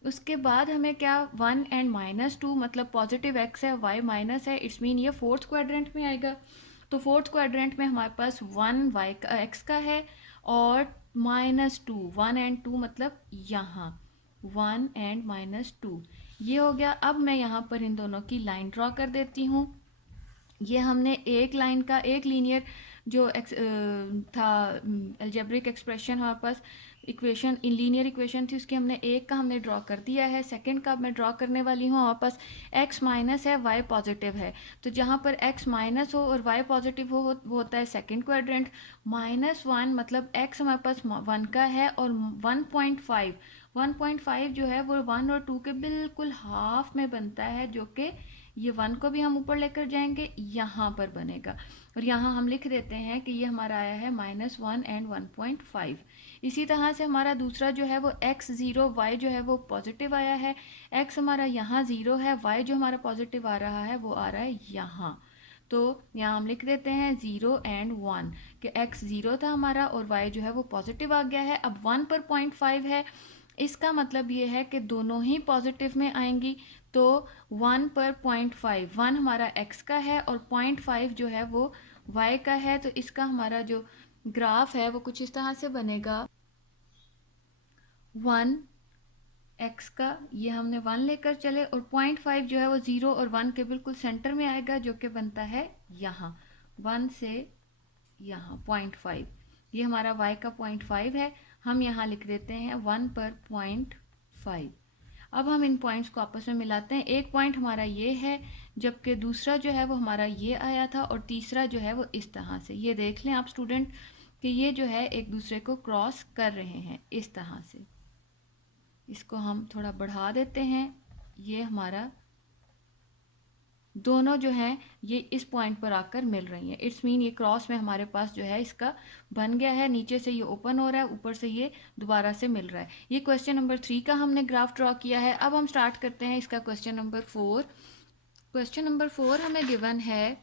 उसके बाद हमें क्या 1 एंड -2 मतलब पॉजिटिव x है, y माइनस है, इट्स मीन ये फोर्थ क्वाड्रेंट में आएगा। तो फोर्थ क्वाड्रेंट में हमारे पास 1 y का x का है और -2, 1 एंड 2 मतलब यहाँ 1 एंड -2 ये हो गया। अब मैं यहाँ पर इन दोनों की लाइन ड्रॉ कर देती हूँ। ये हमने एक लाइन का एक लीनियर जो था अलजेब्रिक एक्सप्रेशन हमारे पास इक्वेशन इन लीनियर इक्वेशन थी, उसकी हमने एक का हमने ड्रॉ कर दिया है। सेकंड का मैं ड्रॉ करने वाली हूँ। हमारे पास x माइनस है, y पॉजिटिव है। तो जहाँ पर x माइनस हो और y पॉजिटिव हो वो होता है सेकंड क्वाड्रेंट। -1 मतलब x हमारे पास 1 का है और 1.5 जो है वो 1 और 2 के बिल्कुल हाफ में बनता है, जो कि ये 1 को भी हम ऊपर लेकर जाएंगे, यहाँ पर बनेगा। और यहाँ हम लिख देते हैं कि ये हमारा आया है -1 एंड 1.5। इसी तरह से हमारा दूसरा जो है वो x0 y जो है वो पॉजिटिव आया है। x हमारा यहाँ 0 है, y जो हमारा पॉजिटिव आ रहा है वो आ रहा है यहाँ। तो यहाँ हम लिख देते हैं 0 एंड 1 कि x 0 था हमारा और y जो है वो पॉजिटिव आ गया है। अब 1 पर 0.5 है, इसका मतलब ये है कि दोनों ही पॉजिटिव में आएंगी। तो 1 पर 0.5, 1 हमारा x का है और 0.5 जो है वो y का है। तो इसका हमारा जो ग्राफ है वो कुछ इस तरह से बनेगा। 1 x का ये हमने 1 लेकर चले और 0.5 जो है वो 0 और 1 के बिल्कुल सेंटर में आएगा, जो कि बनता है यहाँ 1 से यहाँ 0.5। ये हमारा y का 0.5 है। हम यहाँ लिख देते हैं 1 पर 0.5। अब हम इन पॉइंट्स को आपस में मिलाते हैं। एक पॉइंट हमारा ये है, जबकि दूसरा जो है वो हमारा ये आया था और तीसरा जो है वो इस तरह से। ये देख लें आप स्टूडेंट कि ये जो है एक दूसरे को क्रॉस कर रहे हैं इस तरह से। इसको हम थोड़ा बढ़ा देते हैं। ये हमारा दोनों जो हैं ये इस पॉइंट पर आकर मिल रही हैं। इट्स मीन ये क्रॉस में हमारे पास जो है इसका बन गया है। नीचे से ये ओपन हो रहा है, ऊपर से ये दोबारा से मिल रहा है। ये क्वेश्चन नंबर 3 का हमने ग्राफ ड्रॉ किया है। अब हम स्टार्ट करते हैं इसका क्वेश्चन नंबर 4। क्वेश्चन नंबर 4 हमें गिवन है।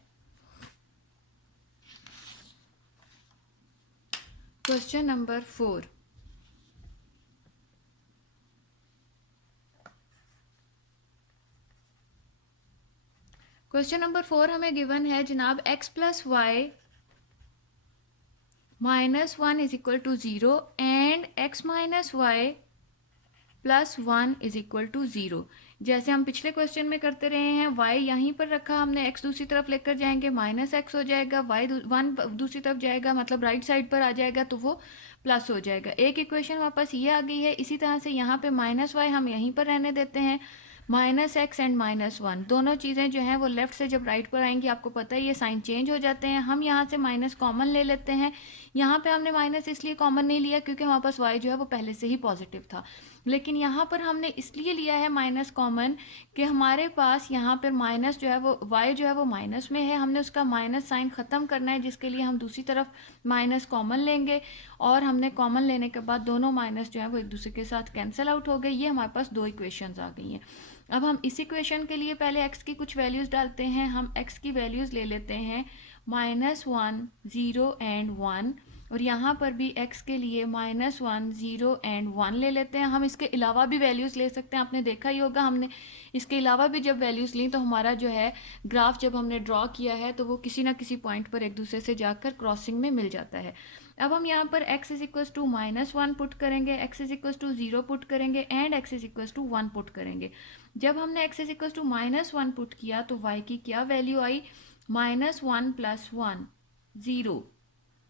क्वेश्चन नंबर 4 क्वेश्चन नंबर 4 हमें गिवन है जनाब x plus y -1 is equal to 0 and x minus y plus 1 is equal to 0। जैसे हम पिछले क्वेश्चन में करते रहे हैं, y यहीं पर रखा हमने, x दूसरी तरफ लेकर जाएंगे -x हो जाएगा, y 1 दूसरी तरफ जाएगा मतलब राइट साइड पर आ जाएगा तो वो प्लस हो जाएगा। एक इक्वेशन हमारे पास ये आ गई है। इसी तरह से यहाँ पे -y हम यहीं पर रहने देते हैं। -x एंड -1 दोनों चीज़ें जो हैं वो लेफ्ट से जब राइट पर आएंगी, आपको पता है ये साइन चेंज हो जाते हैं। हम यहाँ से माइनस कॉमन ले लेते हैं। यहाँ पे हमने माइनस इसलिए कॉमन नहीं लिया क्योंकि हमारे पास y जो है वो पहले से ही पॉजिटिव था। लेकिन यहाँ पर हमने इसलिए लिया है माइनस कॉमन कि हमारे पास यहाँ पर माइनस जो है वो y जो है वो माइनस में है। हमने उसका माइनस साइन ख़त्म करना है, जिसके लिए हम दूसरी तरफ माइनस कॉमन लेंगे और हमने कॉमन लेने के बाद दोनों माइनस जो है वो एक दूसरे के साथ कैंसिल आउट हो गए। ये हमारे पास दो इक्वेशंस आ गई हैं। अब हम इस इक्वेशन के लिए पहले x की कुछ वैल्यूज़ डालते हैं। हम x की वैल्यूज़ ले लेते हैं -1, 0 एंड 1 और यहाँ पर भी x के लिए -1, 0 एंड 1 ले लेते हैं। हम इसके अलावा भी वैल्यूज़ ले सकते हैं। आपने देखा ही होगा हमने इसके अलावा भी जब वैल्यूज़ ली तो हमारा जो है ग्राफ जब हमने ड्रॉ किया है तो वो किसी ना किसी पॉइंट पर एक दूसरे से जाकर क्रॉसिंग में मिल जाता है। अब हम यहाँ पर x is equals to -1 put करेंगे, x is equals to 0 put करेंगे and x is equals to 1 put करेंगे। जब हमने x is equals to -1 put किया तो y की क्या वैल्यू आई, -1 प्लस 1 0,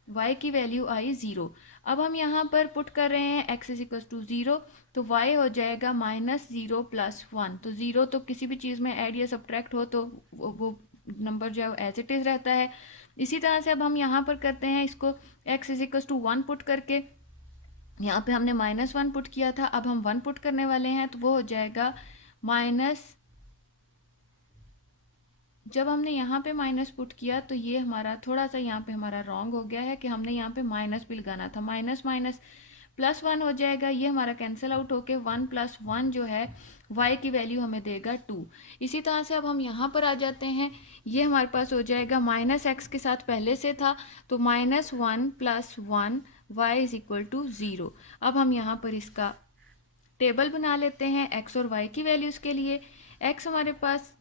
y की वैल्यू आई 0। अब हम यहाँ पर पुट कर रहे हैं x इज इक्वल्स टू 0 तो y हो जाएगा -0 प्लस 1। तो 0 तो किसी भी चीज़ में ऐड या सब्ट्रैक्ट हो तो वो नंबर जो है एज इट इज़ रहता है। इसी तरह से अब हम यहाँ पर करते हैं इसको x is equals to 1 put करके। यहाँ पे हमने -1 पुट किया था, अब हम 1 पुट करने वाले हैं तो वो हो जाएगा जब हमने यहाँ पे माइनस पुट किया तो ये हमारा थोड़ा सा यहाँ पे हमारा रॉन्ग हो गया है कि हमने यहाँ पे माइनस भी लगाना था। माइनस माइनस प्लस वन हो जाएगा, ये हमारा कैंसिल आउट होके 1+1 जो है y की वैल्यू हमें देगा 2। इसी तरह से अब हम यहाँ पर आ जाते हैं, ये हमारे पास हो जाएगा माइनस एक्स के साथ पहले से था तो -1+1 y इज इक्वल टू 0। अब हम यहाँ पर इसका टेबल बना लेते हैं x और y की वैल्यूज़ के लिए। x हमारे पास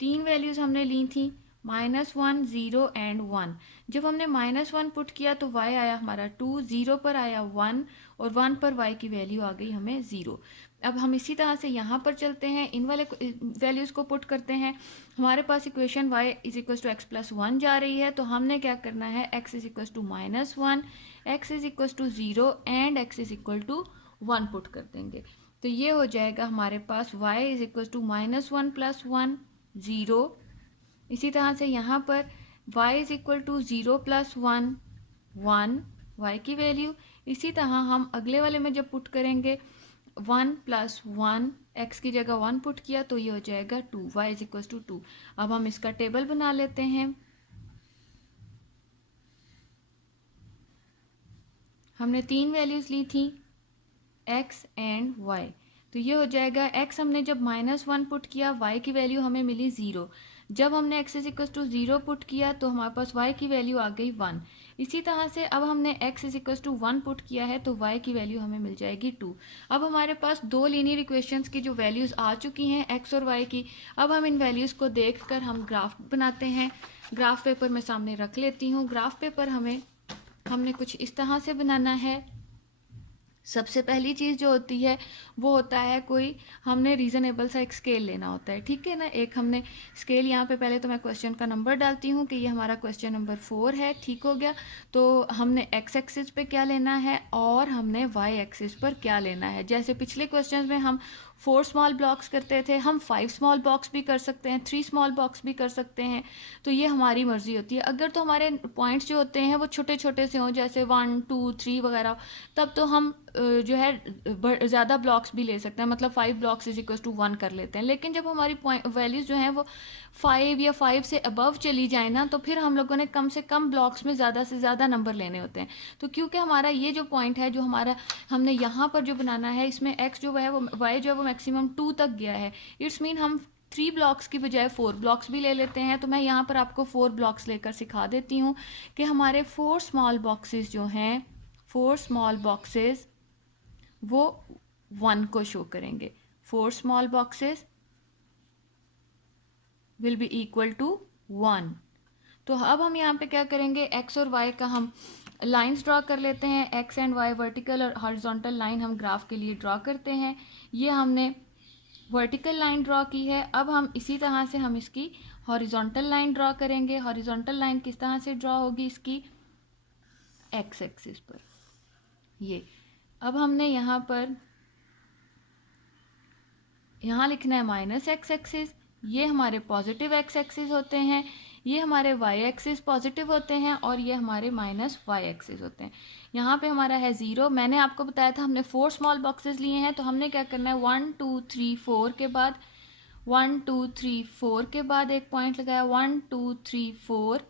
3 वैल्यूज़ हमने ली थी, -1, 0 एंड 1। जब हमने -1 पुट किया तो y आया हमारा 2, 0 पर आया 1 और 1 पर y की वैल्यू आ गई हमें 0। अब हम इसी तरह से यहाँ पर चलते हैं, इन वाले वैल्यूज़ को पुट करते हैं। हमारे पास equation y is equal to x plus 1 जा रही है, तो हमने क्या करना है, x is equal to -1, x is equal to 0 and x is equal to 1 put कर देंगे। तो ये हो जाएगा हमारे पास y इज इक्वल टू -1+1 0। इसी तरह से यहाँ पर y is equal to 0+1 1 y की वैल्यू। इसी तरह हम अगले वाले में जब पुट करेंगे 1+1 x की जगह 1 पुट किया तो ये हो जाएगा 2, y इज इक्वल टू 2। अब हम इसका टेबल बना लेते हैं। हमने 3 वैल्यूज़ ली थी x एंड y, तो ये हो जाएगा x हमने जब -1 पुट किया y की वैल्यू हमें मिली 0। जब हमने x is equal to 0 put किया तो हमारे पास y की वैल्यू आ गई 1। इसी तरह से अब हमने x is equal to 1 put किया है तो y की वैल्यू हमें मिल जाएगी 2। अब हमारे पास दो लीनियर इक्वेशंस की जो वैल्यूज़ आ चुकी हैं x और y की, अब हम इन वैल्यूज़ को देख कर हम ग्राफ बनाते हैं। ग्राफ पेपर मैं सामने रख लेती हूँ। ग्राफ पेपर हमने कुछ इस तरह से बनाना है। सबसे पहली चीज़ जो होती है वो होता है कोई हमने रीज़नेबल सा एक स्केल लेना होता है, ठीक है ना। एक हमने स्केल यहाँ पे पहले तो मैं क्वेश्चन का नंबर डालती हूँ कि ये हमारा क्वेश्चन नंबर 4 है, ठीक हो गया। तो हमने x एक्सिस पे क्या लेना है और हमने y एक्सिस पर क्या लेना है। जैसे पिछले क्वेश्चन में हम 4 स्मॉल ब्लॉक्स करते थे, हम 5 स्मॉल बॉक्स भी कर सकते हैं, 3 स्मॉल बॉक्स भी कर सकते हैं, तो ये हमारी मर्जी होती है। अगर तो हमारे पॉइंट्स जो होते हैं वो छोटे छोटे से हों, जैसे 1, 2, 3 वगैरह, तब तो हम जो है ज़्यादा ब्लॉक्स भी ले सकते हैं, मतलब 5 ब्लॉक्स इज इक्वल टू 1 कर लेते हैं। लेकिन जब हमारी वैल्यूज़ जो हैं वो 5 या 5 से अबव चली जाए ना, तो फिर हम लोगों ने कम से कम ब्लॉक्स में ज़्यादा से ज़्यादा नंबर लेने होते हैं। तो क्योंकि हमारा ये जो पॉइंट है जो हमारा हमने यहाँ पर जो बनाना है, इसमें x जो है वो y जो है वो मैक्सिमम 2 तक गया है। इट्स मीन हम 3 ब्लॉक्स की बजाय 4 ब्लॉक्स भी ले लेते हैं। तो मैं यहाँ पर आपको 4 ब्लॉक्स लेकर सिखा देती हूँ कि हमारे 4 स्मॉल बॉक्सेस जो हैं, 4 स्मॉल बॉक्सेस वो 1 को शो करेंगे। 4 small boxes will be equal to 1। तो अब हम यहाँ पे क्या करेंगे, x और y का हम लाइंस ड्रॉ कर लेते हैं। x एंड y वर्टिकल और हॉरिजॉन्टल लाइन हम ग्राफ के लिए ड्रॉ करते हैं। ये हमने वर्टिकल लाइन ड्रॉ की है। अब हम इसी तरह से हम इसकी हॉरिजॉन्टल लाइन ड्रॉ करेंगे। हॉरिजॉन्टल लाइन किस तरह से ड्रॉ होगी, इसकी x एक्सिस पर। ये अब हमने यहाँ लिखना है -x एक्सिस, ये हमारे पॉजिटिव x एक्सिस होते हैं, ये हमारे y एक्सिस पॉजिटिव होते हैं और ये हमारे -y एक्सिस होते हैं। यहाँ पे हमारा है 0। मैंने आपको बताया था हमने 4 स्मॉल बॉक्सेस लिए हैं, तो हमने क्या करना है, 1 2 3 4 के बाद 1 2 3 4 के बाद एक पॉइंट लगाया, 1 2 3 4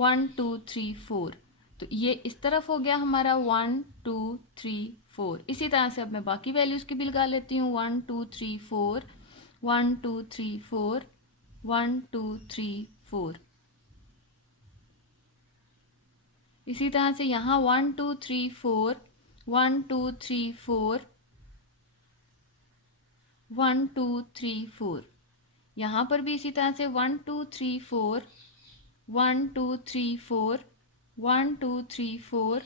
1 2 3 4। तो ये इस तरफ हो गया हमारा 1 2 3 4। इसी तरह से अब मैं बाकी वैल्यूज़ की भी लगा लेती हूँ, 1 2 3 4 1 2 3 4 1 2 3 4। इसी तरह से यहाँ 1 2 3 4 1 2 3 4 1 2 3 4। यहाँ पर भी इसी तरह से 1 2 3 4 1 2 3 4 1 2 3 4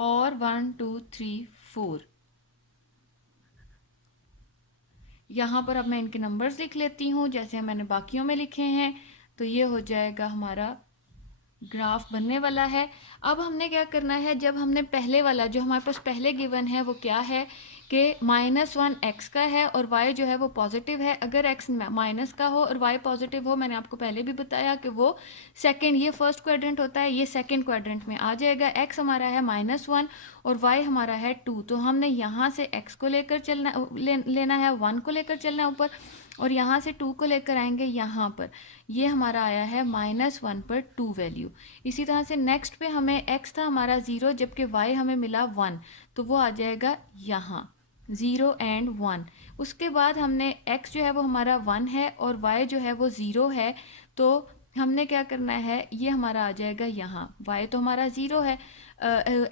और 1 2 3 4। यहाँ पर अब मैं इनके नंबर्स लिख लेती हूँ जैसे मैंने बाकियों में लिखे हैं। तो ये हो जाएगा हमारा ग्राफ बनने वाला है। अब हमने क्या करना है, जब हमने पहले वाला जो हमारे पास पहले गिवन है वो क्या है कि -1 x का है और y जो है वो पॉजिटिव है। अगर x माइनस का हो और y पॉजिटिव हो, मैंने आपको पहले भी बताया कि वो सेकंड, ये फर्स्ट क्वाड्रेंट होता है, ये सेकंड क्वाड्रेंट में आ जाएगा। x हमारा है -1 और y हमारा है 2, तो हमने यहाँ से x को लेकर चलना लेना है, 1 को लेकर चलना है ऊपर, और यहाँ से 2 को लेकर आएंगे यहाँ पर। ये हमारा आया है -1 पर 2 वैल्यू। इसी तरह से नेक्स्ट पे हमें x था हमारा 0, जबकि y हमें मिला 1, तो वो आ जाएगा यहाँ 0 एंड 1। उसके बाद हमने x जो है वो हमारा 1 है और y जो है वो 0 है, तो हमने क्या करना है, ये हमारा आ जाएगा यहाँ। y तो हमारा 0 है,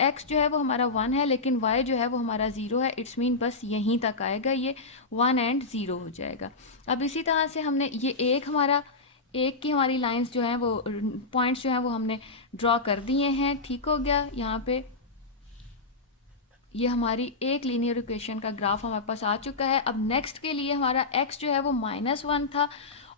x जो है वो हमारा 1 है, लेकिन y जो है वो हमारा 0 है। इट्स मीन बस यहीं तक आएगा, ये 1 एंड 0 हो जाएगा। अब इसी तरह से हमने ये एक की हमारी लाइंस जो हैं वो पॉइंट्स जो हैं वो हमने ड्रॉ कर दिए हैं। ठीक हो गया। यहाँ पे ये हमारी एक लीनियर इक्वेशन का ग्राफ हमारे पास आ चुका है। अब नेक्स्ट के लिए हमारा x जो है वो -1 था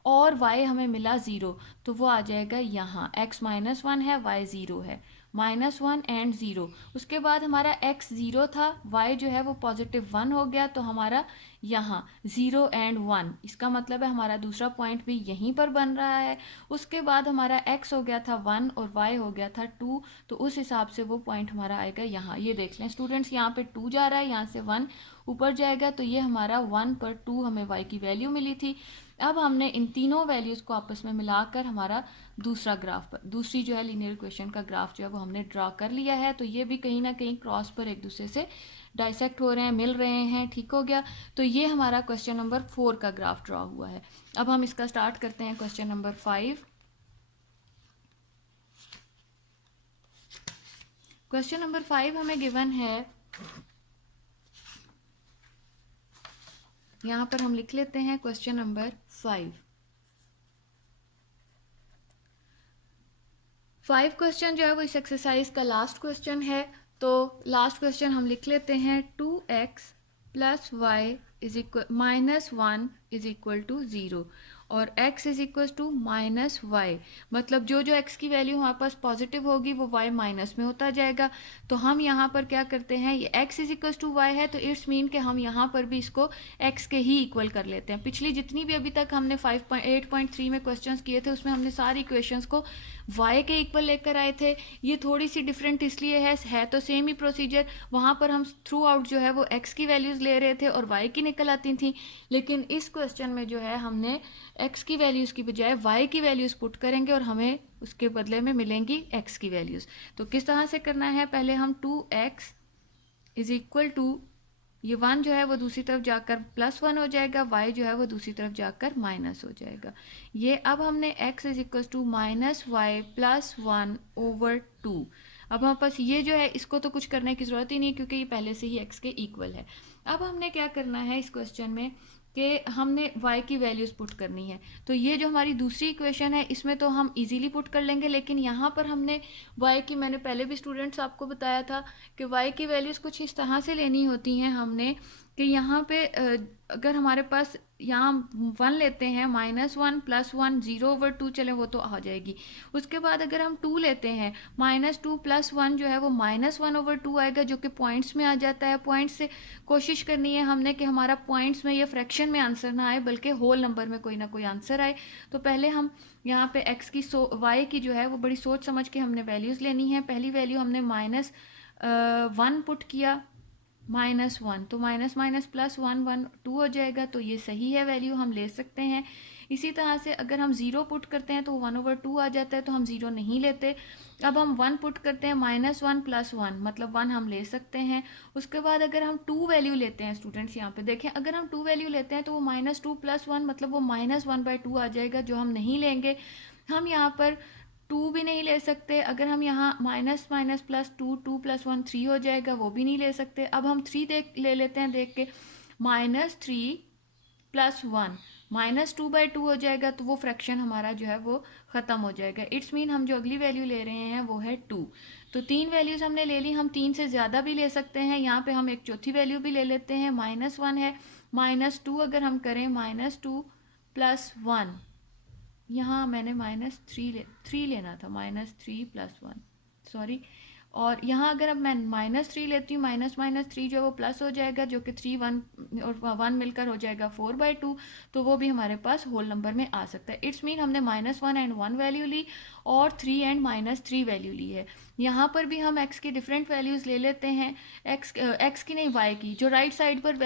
और y हमें मिला 0, तो वो आ जाएगा यहाँ। x -1 है, y 0 है, -1 एंड 0। उसके बाद हमारा x 0 था, y जो है वो +1 हो गया, तो हमारा यहाँ 0 एंड 1, इसका मतलब है हमारा दूसरा पॉइंट भी यहीं पर बन रहा है। उसके बाद हमारा x हो गया था 1 और y हो गया था 2, तो उस हिसाब से वो पॉइंट हमारा आएगा यहाँ। ये देख लें स्टूडेंट्स, यहाँ पे 2 जा रहा है, यहाँ से 1 ऊपर जाएगा, तो ये हमारा 1 पर 2 हमें y की वैल्यू मिली थी। अब हमने इन तीनों वैल्यूज़ को आपस में मिलाकर हमारा दूसरा ग्राफ, दूसरी जो है लीनियर इक्वेशन का ग्राफ जो है वो हमने ड्रा कर लिया है। तो ये भी कहीं ना कहीं क्रॉस पर एक दूसरे से डाइसेक्ट हो रहे हैं, मिल रहे हैं। ठीक हो गया। तो ये हमारा क्वेश्चन नंबर 4 का ग्राफ ड्रा हुआ है। अब हम इसका स्टार्ट करते हैं क्वेश्चन नंबर 5। क्वेश्चन नंबर 5 हमें गिवन है, यहाँ पर हम लिख लेते हैं क्वेश्चन नंबर 5 क्वेश्चन जो है वो इस एक्सरसाइज का लास्ट क्वेश्चन है। तो लास्ट क्वेश्चन हम लिख लेते हैं, 2x + y -1 = 0 और x -y, मतलब जो जो x की वैल्यू हमारे पास पॉजिटिव होगी वो y माइनस में होता जाएगा। तो हम यहाँ पर क्या करते हैं, ये x y है, तो इट्स मीन कि हम यहाँ पर भी इसको x के ही इक्वल कर लेते हैं। पिछली जितनी भी अभी तक हमने 8.3 में क्वेश्चंस किए थे, उसमें हमने सारी इक्वेशंस को y के इक्वल लेकर आए थे। ये थोड़ी सी डिफरेंट इसलिए है तो सेम ही प्रोसीजर। वहाँ पर हम थ्रू आउट जो है वो x की वैल्यूज़ ले रहे थे और y की निकल आती थी, लेकिन इस क्वेश्चन में जो है हमने x की वैल्यूज़ की बजाय y की वैल्यूज़ पुट करेंगे और हमें उसके बदले में मिलेंगी x की वैल्यूज़। तो किस तरह से करना है, पहले हम 2x = ये 1 जो है वो दूसरी तरफ जाकर +1 हो जाएगा, y जो है वो दूसरी तरफ जाकर माइनस हो जाएगा। ये अब हमने x = -y + 1/2। अब हमारे पास ये जो है, इसको तो कुछ करने की ज़रूरत ही नहीं क्योंकि ये पहले से ही x के इक्वल है। अब हमने क्या करना है इस क्वेश्चन में कि हमने y की वैल्यूज़ पुट करनी है। तो ये जो हमारी दूसरी इक्वेशन है इसमें तो हम इजीली पुट कर लेंगे, लेकिन यहाँ पर हमने y की, मैंने पहले भी स्टूडेंट्स आपको बताया था कि y की वैल्यूज़ कुछ इस तरह से लेनी होती हैं हमने कि यहाँ पे अगर हमारे पास यहाँ 1 लेते हैं, -1 + 1 0/2, चले वो तो आ जाएगी। उसके बाद अगर हम 2 लेते हैं, -2 + 1 जो है वो -1/2 आएगा, जो कि पॉइंट्स में आ जाता है। पॉइंट्स से कोशिश करनी है हमने कि हमारा पॉइंट्स में या फ्रैक्शन में आंसर ना आए, बल्कि होल नंबर में कोई ना कोई आंसर आए। तो पहले हम यहाँ पे x की y की जो है वो बड़ी सोच समझ के हमने वैल्यूज़ लेनी है। पहली वैल्यू हमने -1 पुट किया, -1, तो माइनस माइनस +1 1 2 हो जाएगा, तो ये सही है, वैल्यू हम ले सकते हैं। इसी तरह से अगर हम 0 पुट करते हैं तो 1/2 आ जाता है, तो हम 0 नहीं लेते। अब हम 1 पुट करते हैं, -1 + 1 मतलब 1 हम ले सकते हैं। उसके बाद अगर हम 2 वैल्यू लेते हैं, स्टूडेंट्स यहाँ पे देखें, अगर हम 2 वैल्यू लेते हैं तो वो -2 + 1 मतलब वो -1/2 आ जाएगा, जो हम नहीं लेंगे। हम यहाँ पर 2 भी नहीं ले सकते। अगर हम यहाँ माइनस माइनस +2 2 + 1 3 हो जाएगा, वो भी नहीं ले सकते। अब हम 3 ले लेते हैं, देख के -3 + 1 -2/2 हो जाएगा, तो वो फ्रैक्शन हमारा जो है वो ख़त्म हो जाएगा। इट्स मीन हम जो अगली वैल्यू ले रहे हैं वो है 2। तो 3 वैल्यूज़ हमने ले ली, हम 3 से ज़्यादा भी ले सकते हैं। यहाँ पे हम एक चौथी वैल्यू भी ले लेते हैं, -1 है, -2 अगर हम करें, -2 + 1, यहाँ मैंने -3 लेना था, -3 + 1, सॉरी, और यहाँ अगर अब मैं -3 लेती हूँ, -3 जो है वो प्लस हो जाएगा, जो कि 3 1 और 1 मिलकर हो जाएगा 4/2, तो वो भी हमारे पास होल नंबर में आ सकता है। इट्स मीन हमने -1 एंड 1 वैल्यू ली और 3 एंड -3 वैल्यू ली है। यहाँ पर भी हम x की डिफरेंट वैल्यूज़ ले लेते हैं, x की नहीं y की, जो राइट साइड पर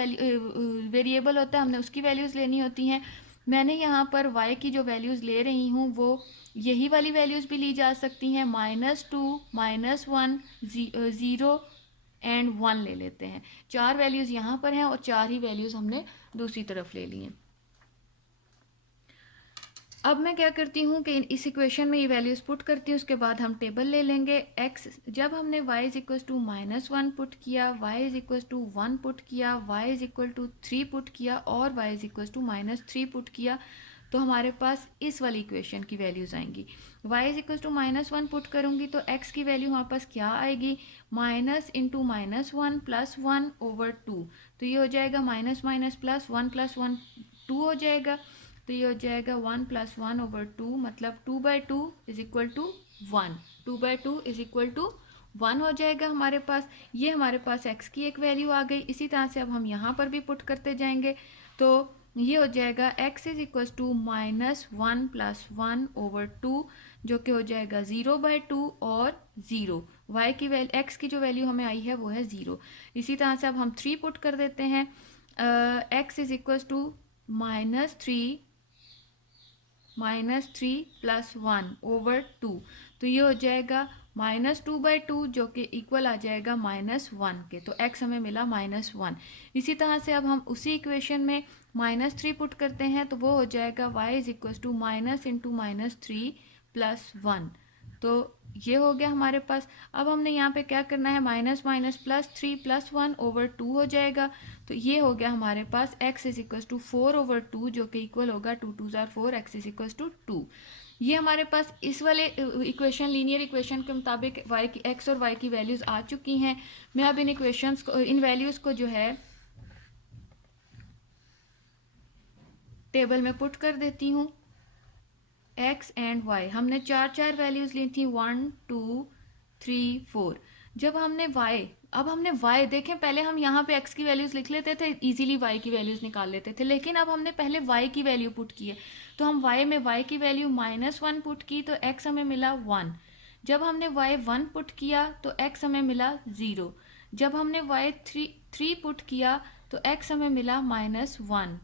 वेरिएबल होता है हमने उसकी वैल्यूज़ लेनी होती हैं। मैंने यहाँ पर y की जो वैल्यूज़ ले रही हूँ वो यही वाली वैल्यूज़ भी ली जा सकती हैं, -2 -1 0 एंड 1 ले लेते हैं। 4 वैल्यूज़ यहाँ पर हैं और 4 ही वैल्यूज़ हमने दूसरी तरफ ले ली हैं। अब मैं क्या करती हूँ कि इस इक्वेशन में ये वैल्यूज़ पुट करती हूँ, उसके बाद हम टेबल ले लेंगे। x जब हमने y is equal to -1 put किया, y is equal to 1 put किया, y is equal to 3 put किया और y is equal to -3 put किया, तो हमारे पास इस वाली इक्वेशन की वैल्यूज़ आएंगी। y is equal to -1 put करूँगी तो x की वैल्यू हमारे पास क्या आएगी, माइनस इंटू -1 प्लस 1/2, तो ये हो जाएगा माइनस माइनस प्लस 1 2 हो जाएगा, तो ये हो जाएगा 1 + 1/2, मतलब 2/2 is equal to 1, 2/2 is equal to 1 हो जाएगा हमारे पास। ये हमारे पास x की एक वैल्यू आ गई। इसी तरह से अब हम यहाँ पर भी पुट करते जाएंगे, तो ये हो जाएगा x इज इक्वल टू -1 + 1/2, जो कि हो जाएगा 0/2 और 0। y की वैल्यू, x की जो वैल्यू हमें आई है वो है 0। इसी तरह से अब हम 3 पुट कर देते हैं, x इज इक्वल टू -3 + 1/2, तो ये हो जाएगा -2/2, जो कि इक्वल आ जाएगा -1 के, तो x हमें मिला -1। इसी तरह से अब हम उसी इक्वेशन में -3 पुट करते हैं, तो वो हो जाएगा y इज इक्वल टू -3 + 1, तो ये हो गया हमारे पास। अब हमने यहाँ पे क्या करना है, माइनस माइनस +3 + 1/2 हो जाएगा, तो ये हो गया हमारे पास x इज इक्वल टू 4/2, जो कि इक्वल होगा 2 2 ज़ार 4, x इज इक्वल टू 2। ये हमारे पास इस वाले इक्वेशन, लीनियर इक्वेशन के मुताबिक y की, x और y की वैल्यूज़ आ चुकी हैं। मैं अब इन इक्वेशंस को, इन वैल्यूज़ को जो है टेबल में पुट कर देती हूँ। x एंड y हमने 4 वैल्यूज़ ली थी, 1 2 3 4। जब हमने y, अब हमने y देखें, पहले हम यहाँ पे x की वैल्यूज़ लिख लेते थे, इजीली y की वैल्यूज़ निकाल लेते थे, लेकिन अब हमने पहले y की वैल्यू पुट की है, तो हम y में y की वैल्यू -1 पुट की, तो x हमें मिला 1। जब हमने y 1 पुट किया तो x हमें मिला 0। जब हमने y 3 पुट किया तो x हमें मिला -1।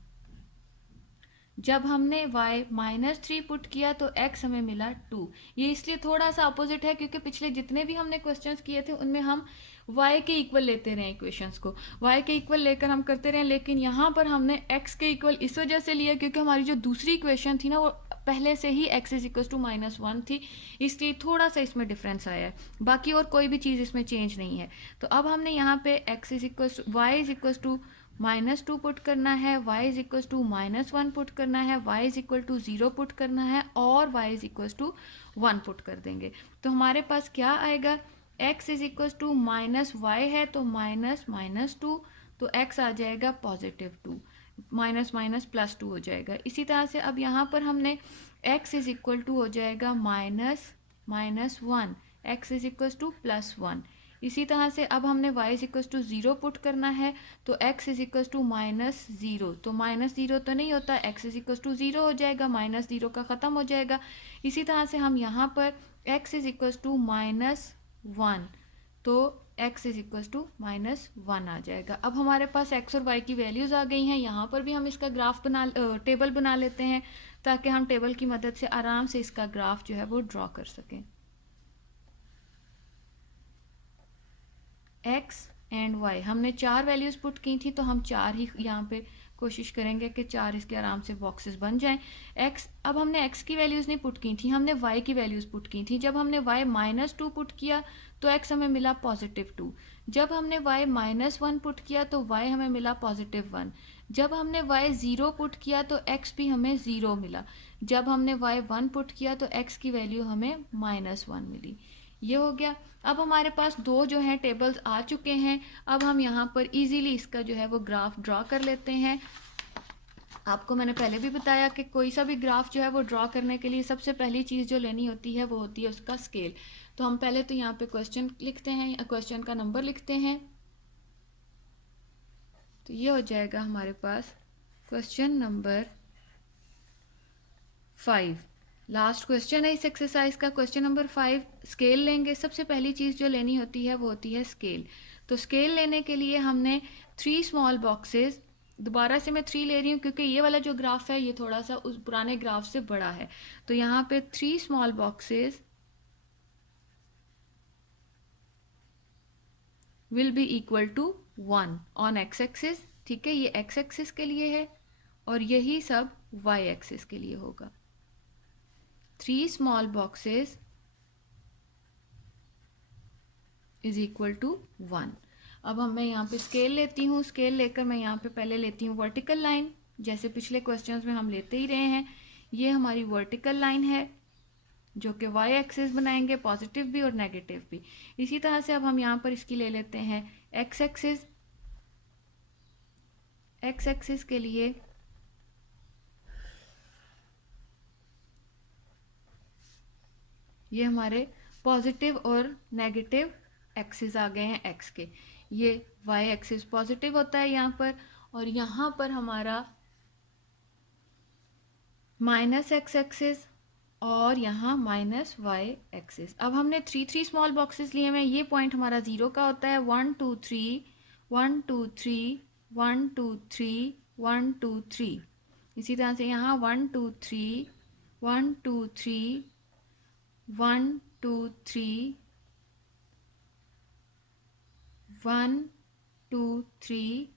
जब हमने y -3 पुट किया तो x हमें मिला 2। ये इसलिए थोड़ा सा अपोजिट है क्योंकि पिछले जितने भी हमने क्वेश्चंस किए थे उनमें हम y के इक्वल लेते रहे इक्वेशंस को, y के इक्वल लेकर हम करते रहे, लेकिन यहाँ पर हमने x के इक्वल इस वजह से लिया क्योंकि हमारी जो दूसरी इक्वेशन थी ना वो पहले से ही x इज इक्वल टू -1 थी, इसलिए थोड़ा सा इसमें डिफरेंस आया है, बाकी और कोई भी चीज़ इसमें चेंज नहीं है। तो अब हमने यहाँ पे x is equal to, y is equal to -2 put करना है, y is equal to -1 put करना है, y is equal to 0 put करना है और y is equal to 1 put कर देंगे, तो हमारे पास क्या आएगा, x is equal to -y है तो -2, तो x आ जाएगा +2, माइनस माइनस +2 हो जाएगा। इसी तरह से अब यहाँ पर हमने x इज इक्वल टू हो जाएगा -1, x इज इक्वल टू +1। इसी तरह से अब हमने y is equal to 0 put करना है, तो x इज इक्वल टू -0, तो -0 तो नहीं होता, x इज इक्वल टू 0 हो जाएगा, -0 का ख़त्म हो जाएगा। इसी तरह से हम यहाँ पर x इज इक्वल टू -1, तो x इज इक्वल टू -1 आ जाएगा। अब हमारे पास x और y की वैल्यूज़ आ गई हैं। यहाँ पर भी हम इसका ग्राफ टेबल बना लेते हैं ताकि हम टेबल की मदद से आराम से इसका ग्राफ जो है वो ड्रॉ कर सकें। x एंड y हमने 4 वैल्यूज़ पुट की थी, तो हम 4 ही यहाँ पे कोशिश करेंगे कि 4 इसके आराम से बॉक्सेस बन जाएं। x, अब हमने x की वैल्यूज़ नहीं पुट की थी, हमने y की वैल्यूज़ पुट की थी। जब हमने y -2 पुट किया तो x हमें मिला +2। जब हमने y -1 पुट किया तो y हमें मिला +1। जब हमने y 0 पुट किया तो x भी हमें 0 मिला। जब हमने y 1 पुट किया तो x की वैल्यू हमें -1 मिली। ये हो गया। अब हमारे पास दो जो हैं टेबल्स आ चुके हैं। अब हम यहाँ पर इजीली इसका जो है वो ग्राफ ड्रॉ कर लेते हैं। आपको मैंने पहले भी बताया कि कोई सा भी ग्राफ जो है वो ड्रॉ करने के लिए सबसे पहली चीज़ जो लेनी होती है वो होती है उसका स्केल। तो हम पहले तो यहाँ पे क्वेश्चन लिखते हैं, क्वेश्चन का नंबर लिखते हैं। तो ये हो जाएगा हमारे पास क्वेश्चन नंबर 5। लास्ट क्वेश्चन है इस एक्सरसाइज का, क्वेश्चन नंबर 5। स्केल लेंगे, सबसे पहली चीज़ जो लेनी होती है वो होती है स्केल। तो स्केल लेने के लिए हमने 3 स्मॉल बॉक्सेस, दोबारा से मैं 3 ले रही हूँ क्योंकि ये वाला जो ग्राफ है ये थोड़ा सा उस पुराने ग्राफ से बड़ा है। तो यहाँ पे 3 small boxes will be equal to 1 on x axis. ठीक है, ये एक्स एक्सिस के लिए है और यही सब वाई एक्सिस के लिए होगा। 3 small boxes is equal to 1। अब मैं यहाँ पे स्केल लेती हूँ, स्केल लेकर मैं यहाँ पे पहले लेती हूँ वर्टिकल लाइन, जैसे पिछले क्वेश्चंस में हम लेते ही रहे हैं। ये हमारी वर्टिकल लाइन है जो कि वाई एक्सिस बनाएंगे, पॉजिटिव भी और नेगेटिव भी। इसी तरह से अब हम यहाँ पर इसकी ले लेते हैं एक्स एक्सिस। एक्स एक्सिस के लिए ये हमारे पॉजिटिव और नेगेटिव एक्सिस आ गए हैं एक्स के। ये वाई एक्सिस पॉजिटिव होता है यहाँ पर, और यहाँ पर हमारा माइनस एक्स एक्सिस और यहाँ माइनस वाई एक्सिस। अब हमने 3 स्मॉल बॉक्सेस लिए हैं। ये पॉइंट हमारा 0 का होता है, 1 2 3 1 2 3 1 2 3 1 2 3। इसी तरह से यहाँ 1 2 3 1 2 3 1 2 3 1 2 3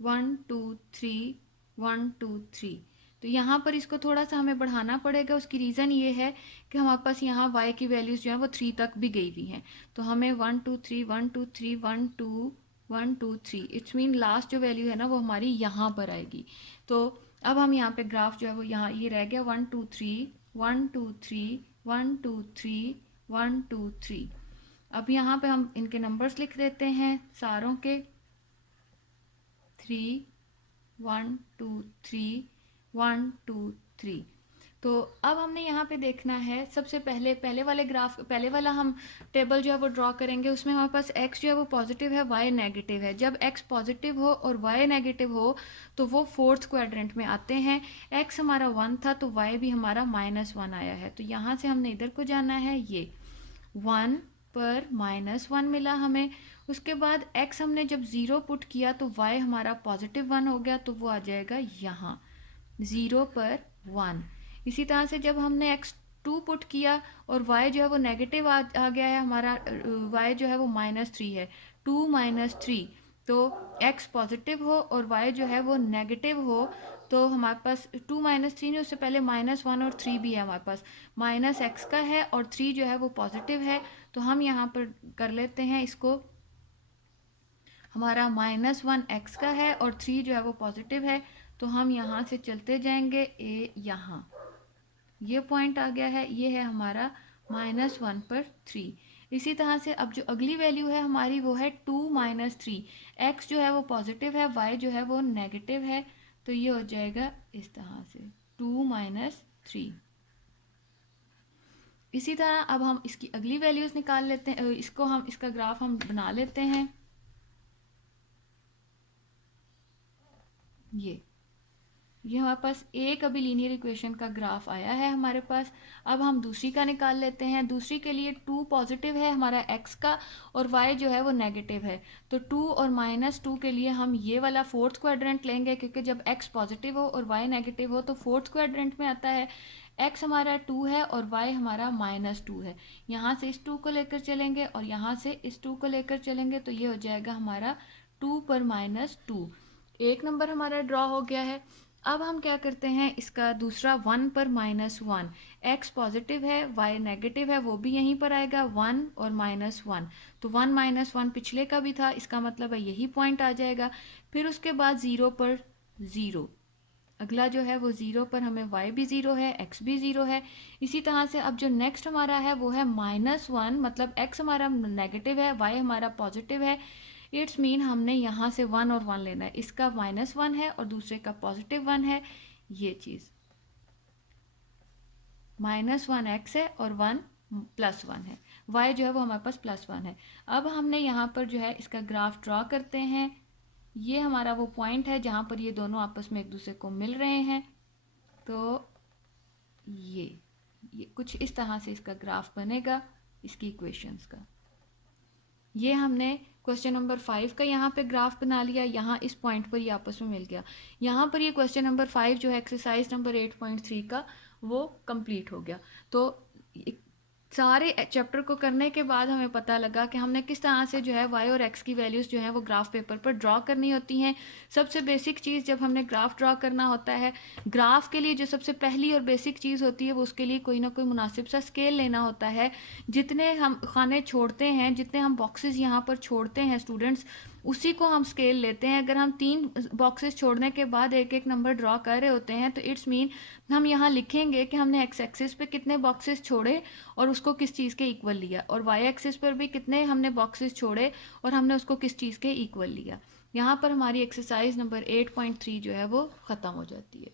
1 2 3 1 2 3। तो यहाँ पर इसको थोड़ा सा हमें बढ़ाना पड़ेगा। उसकी रीज़न ये है कि हमारे पास यहाँ y की वैल्यूज़ जो है वो 3 तक भी गई हुई हैं। तो हमें 1 2 3 1 2 3 1 2 1 2 3, इट्स मीन लास्ट जो वैल्यू है ना वो हमारी यहाँ पर आएगी। तो अब हम यहाँ पे ग्राफ जो है वो यहाँ ये रह गया 1 2 3 1 2 3 1 2 3 1 2 3। अब यहाँ पे हम इनके नंबर्स लिख देते हैं सारों के, 3 1 2 3 1 2 3। तो अब हमने यहाँ पे देखना है सबसे पहले वाले ग्राफ, पहले वाला हम टेबल जो है वो ड्रॉ करेंगे। उसमें हमारे पास x जो है वो पॉजिटिव है, y नेगेटिव है। जब x पॉजिटिव हो और y नेगेटिव हो तो वो फोर्थ क्वाड्रेंट में आते हैं। x हमारा 1 था तो y भी हमारा -1 आया है। तो यहाँ से हमने इधर को जाना है, ये 1 पर -1 मिला हमें। उसके बाद x हमने जब 0 पुट किया तो y हमारा पॉजिटिव 1 हो गया, तो वो आ जाएगा यहाँ 0 पर 1। इसी तरह से जब हमने x2 पुट किया और y जो है वो नेगेटिव आ गया है, हमारा y जो है वो -3 है, 2 -3। तो x पॉजिटिव हो और y जो है वो नेगेटिव हो तो हमारे पास 2 -3 नहीं, उससे पहले -1 और 3 भी है हमारे पास। -x का है और 3 जो है वो पॉजिटिव है। तो हम यहाँ पर कर लेते हैं इसको, हमारा -1x का है और 3 जो है वो पॉजिटिव है। तो हम यहाँ से चलते जाएंगे, यहाँ ये पॉइंट आ गया है, ये है हमारा -1 पर 3। इसी तरह से अब जो अगली वैल्यू है हमारी वो है 2 -3। x जो है वो पॉजिटिव है, y जो है वो नेगेटिव है। तो ये हो जाएगा इस तरह से 2 -3। इसी तरह अब हम इसकी अगली वैल्यूज़ निकाल लेते हैं, इसका ग्राफ हम बना लेते हैं। ये हमारे पास एक अभी लीनियर इक्वेशन का ग्राफ आया है हमारे पास। अब हम दूसरी का निकाल लेते हैं। दूसरी के लिए 2 पॉजिटिव है हमारा x का और y जो है वो नेगेटिव है। तो 2 और -2 के लिए हम ये वाला फोर्थ क्वाड्रेंट लेंगे, क्योंकि जब x पॉजिटिव हो और y नेगेटिव हो तो फोर्थ क्वाड्रेंट में आता है। x हमारा 2 है और y हमारा -2 है। यहाँ से इस 2 को लेकर चलेंगे और यहाँ से इस 2 को लेकर चलेंगे, तो ये हो जाएगा हमारा 2 पर -2। एक नंबर हमारा ड्रॉ हो गया है। अब हम क्या करते हैं, इसका दूसरा 1 पर -1, x पॉजिटिव है y नेगेटिव है, वो भी यहीं पर आएगा 1 और -1। तो 1 -1 पिछले का भी था, इसका मतलब है यही पॉइंट आ जाएगा। फिर उसके बाद 0 पर 0, अगला जो है वो 0 पर हमें y भी 0 है, x भी 0 है। इसी तरह से अब जो नेक्स्ट हमारा है वो है -1, मतलब x हमारा नेगेटिव है, y हमारा पॉजिटिव है। इट्स मीन हमने यहाँ से 1 और 1 लेना है, इसका -1 है और दूसरे का +1 है, ये चीज़ -1x है और 1 +1 है, y जो है वो हमारे पास +1 है। अब हमने यहाँ पर जो है इसका ग्राफ ड्रॉ करते हैं। ये हमारा वो पॉइंट है जहाँ पर ये दोनों आपस में एक दूसरे को मिल रहे हैं। तो ये कुछ इस तरह से इसका ग्राफ बनेगा इसकी इक्वेशंस का। ये हमने क्वेश्चन नंबर 5 का यहाँ पे ग्राफ बना लिया, यहाँ इस पॉइंट पर ये आपस में मिल गया। यहाँ पर ये क्वेश्चन नंबर 5 जो है एक्सरसाइज नंबर 8.3 का वो कंप्लीट हो गया। तो सारे चैप्टर को करने के बाद हमें पता लगा कि हमने किस तरह से जो है y और x की वैल्यूज़ जो हैं वो ग्राफ पेपर पर ड्रॉ करनी होती हैं। सबसे बेसिक चीज़ जब हमने ग्राफ ड्रॉ करना होता है, ग्राफ के लिए जो सबसे पहली और बेसिक चीज़ होती है वो उसके लिए कोई ना कोई मुनासिब सा स्केल लेना होता है। जितने हम खाने छोड़ते हैं, जितने हम बॉक्सेस यहाँ पर छोड़ते हैं स्टूडेंट्स, उसी को हम स्केल लेते हैं। अगर हम 3 बॉक्सेस छोड़ने के बाद एक एक नंबर ड्रॉ कर रहे होते हैं तो इट्स मीन हम यहाँ लिखेंगे कि हमने एक्स एक्सिस पे कितने बॉक्सेस छोड़े और उसको किस चीज़ के इक्वल लिया, और वाई एक्सिस पर भी कितने हमने बॉक्सेस छोड़े और हमने उसको किस चीज़ के इक्वल लिया। यहाँ पर हमारी एक्सरसाइज नंबर 8.3 जो है वो ख़त्म हो जाती है।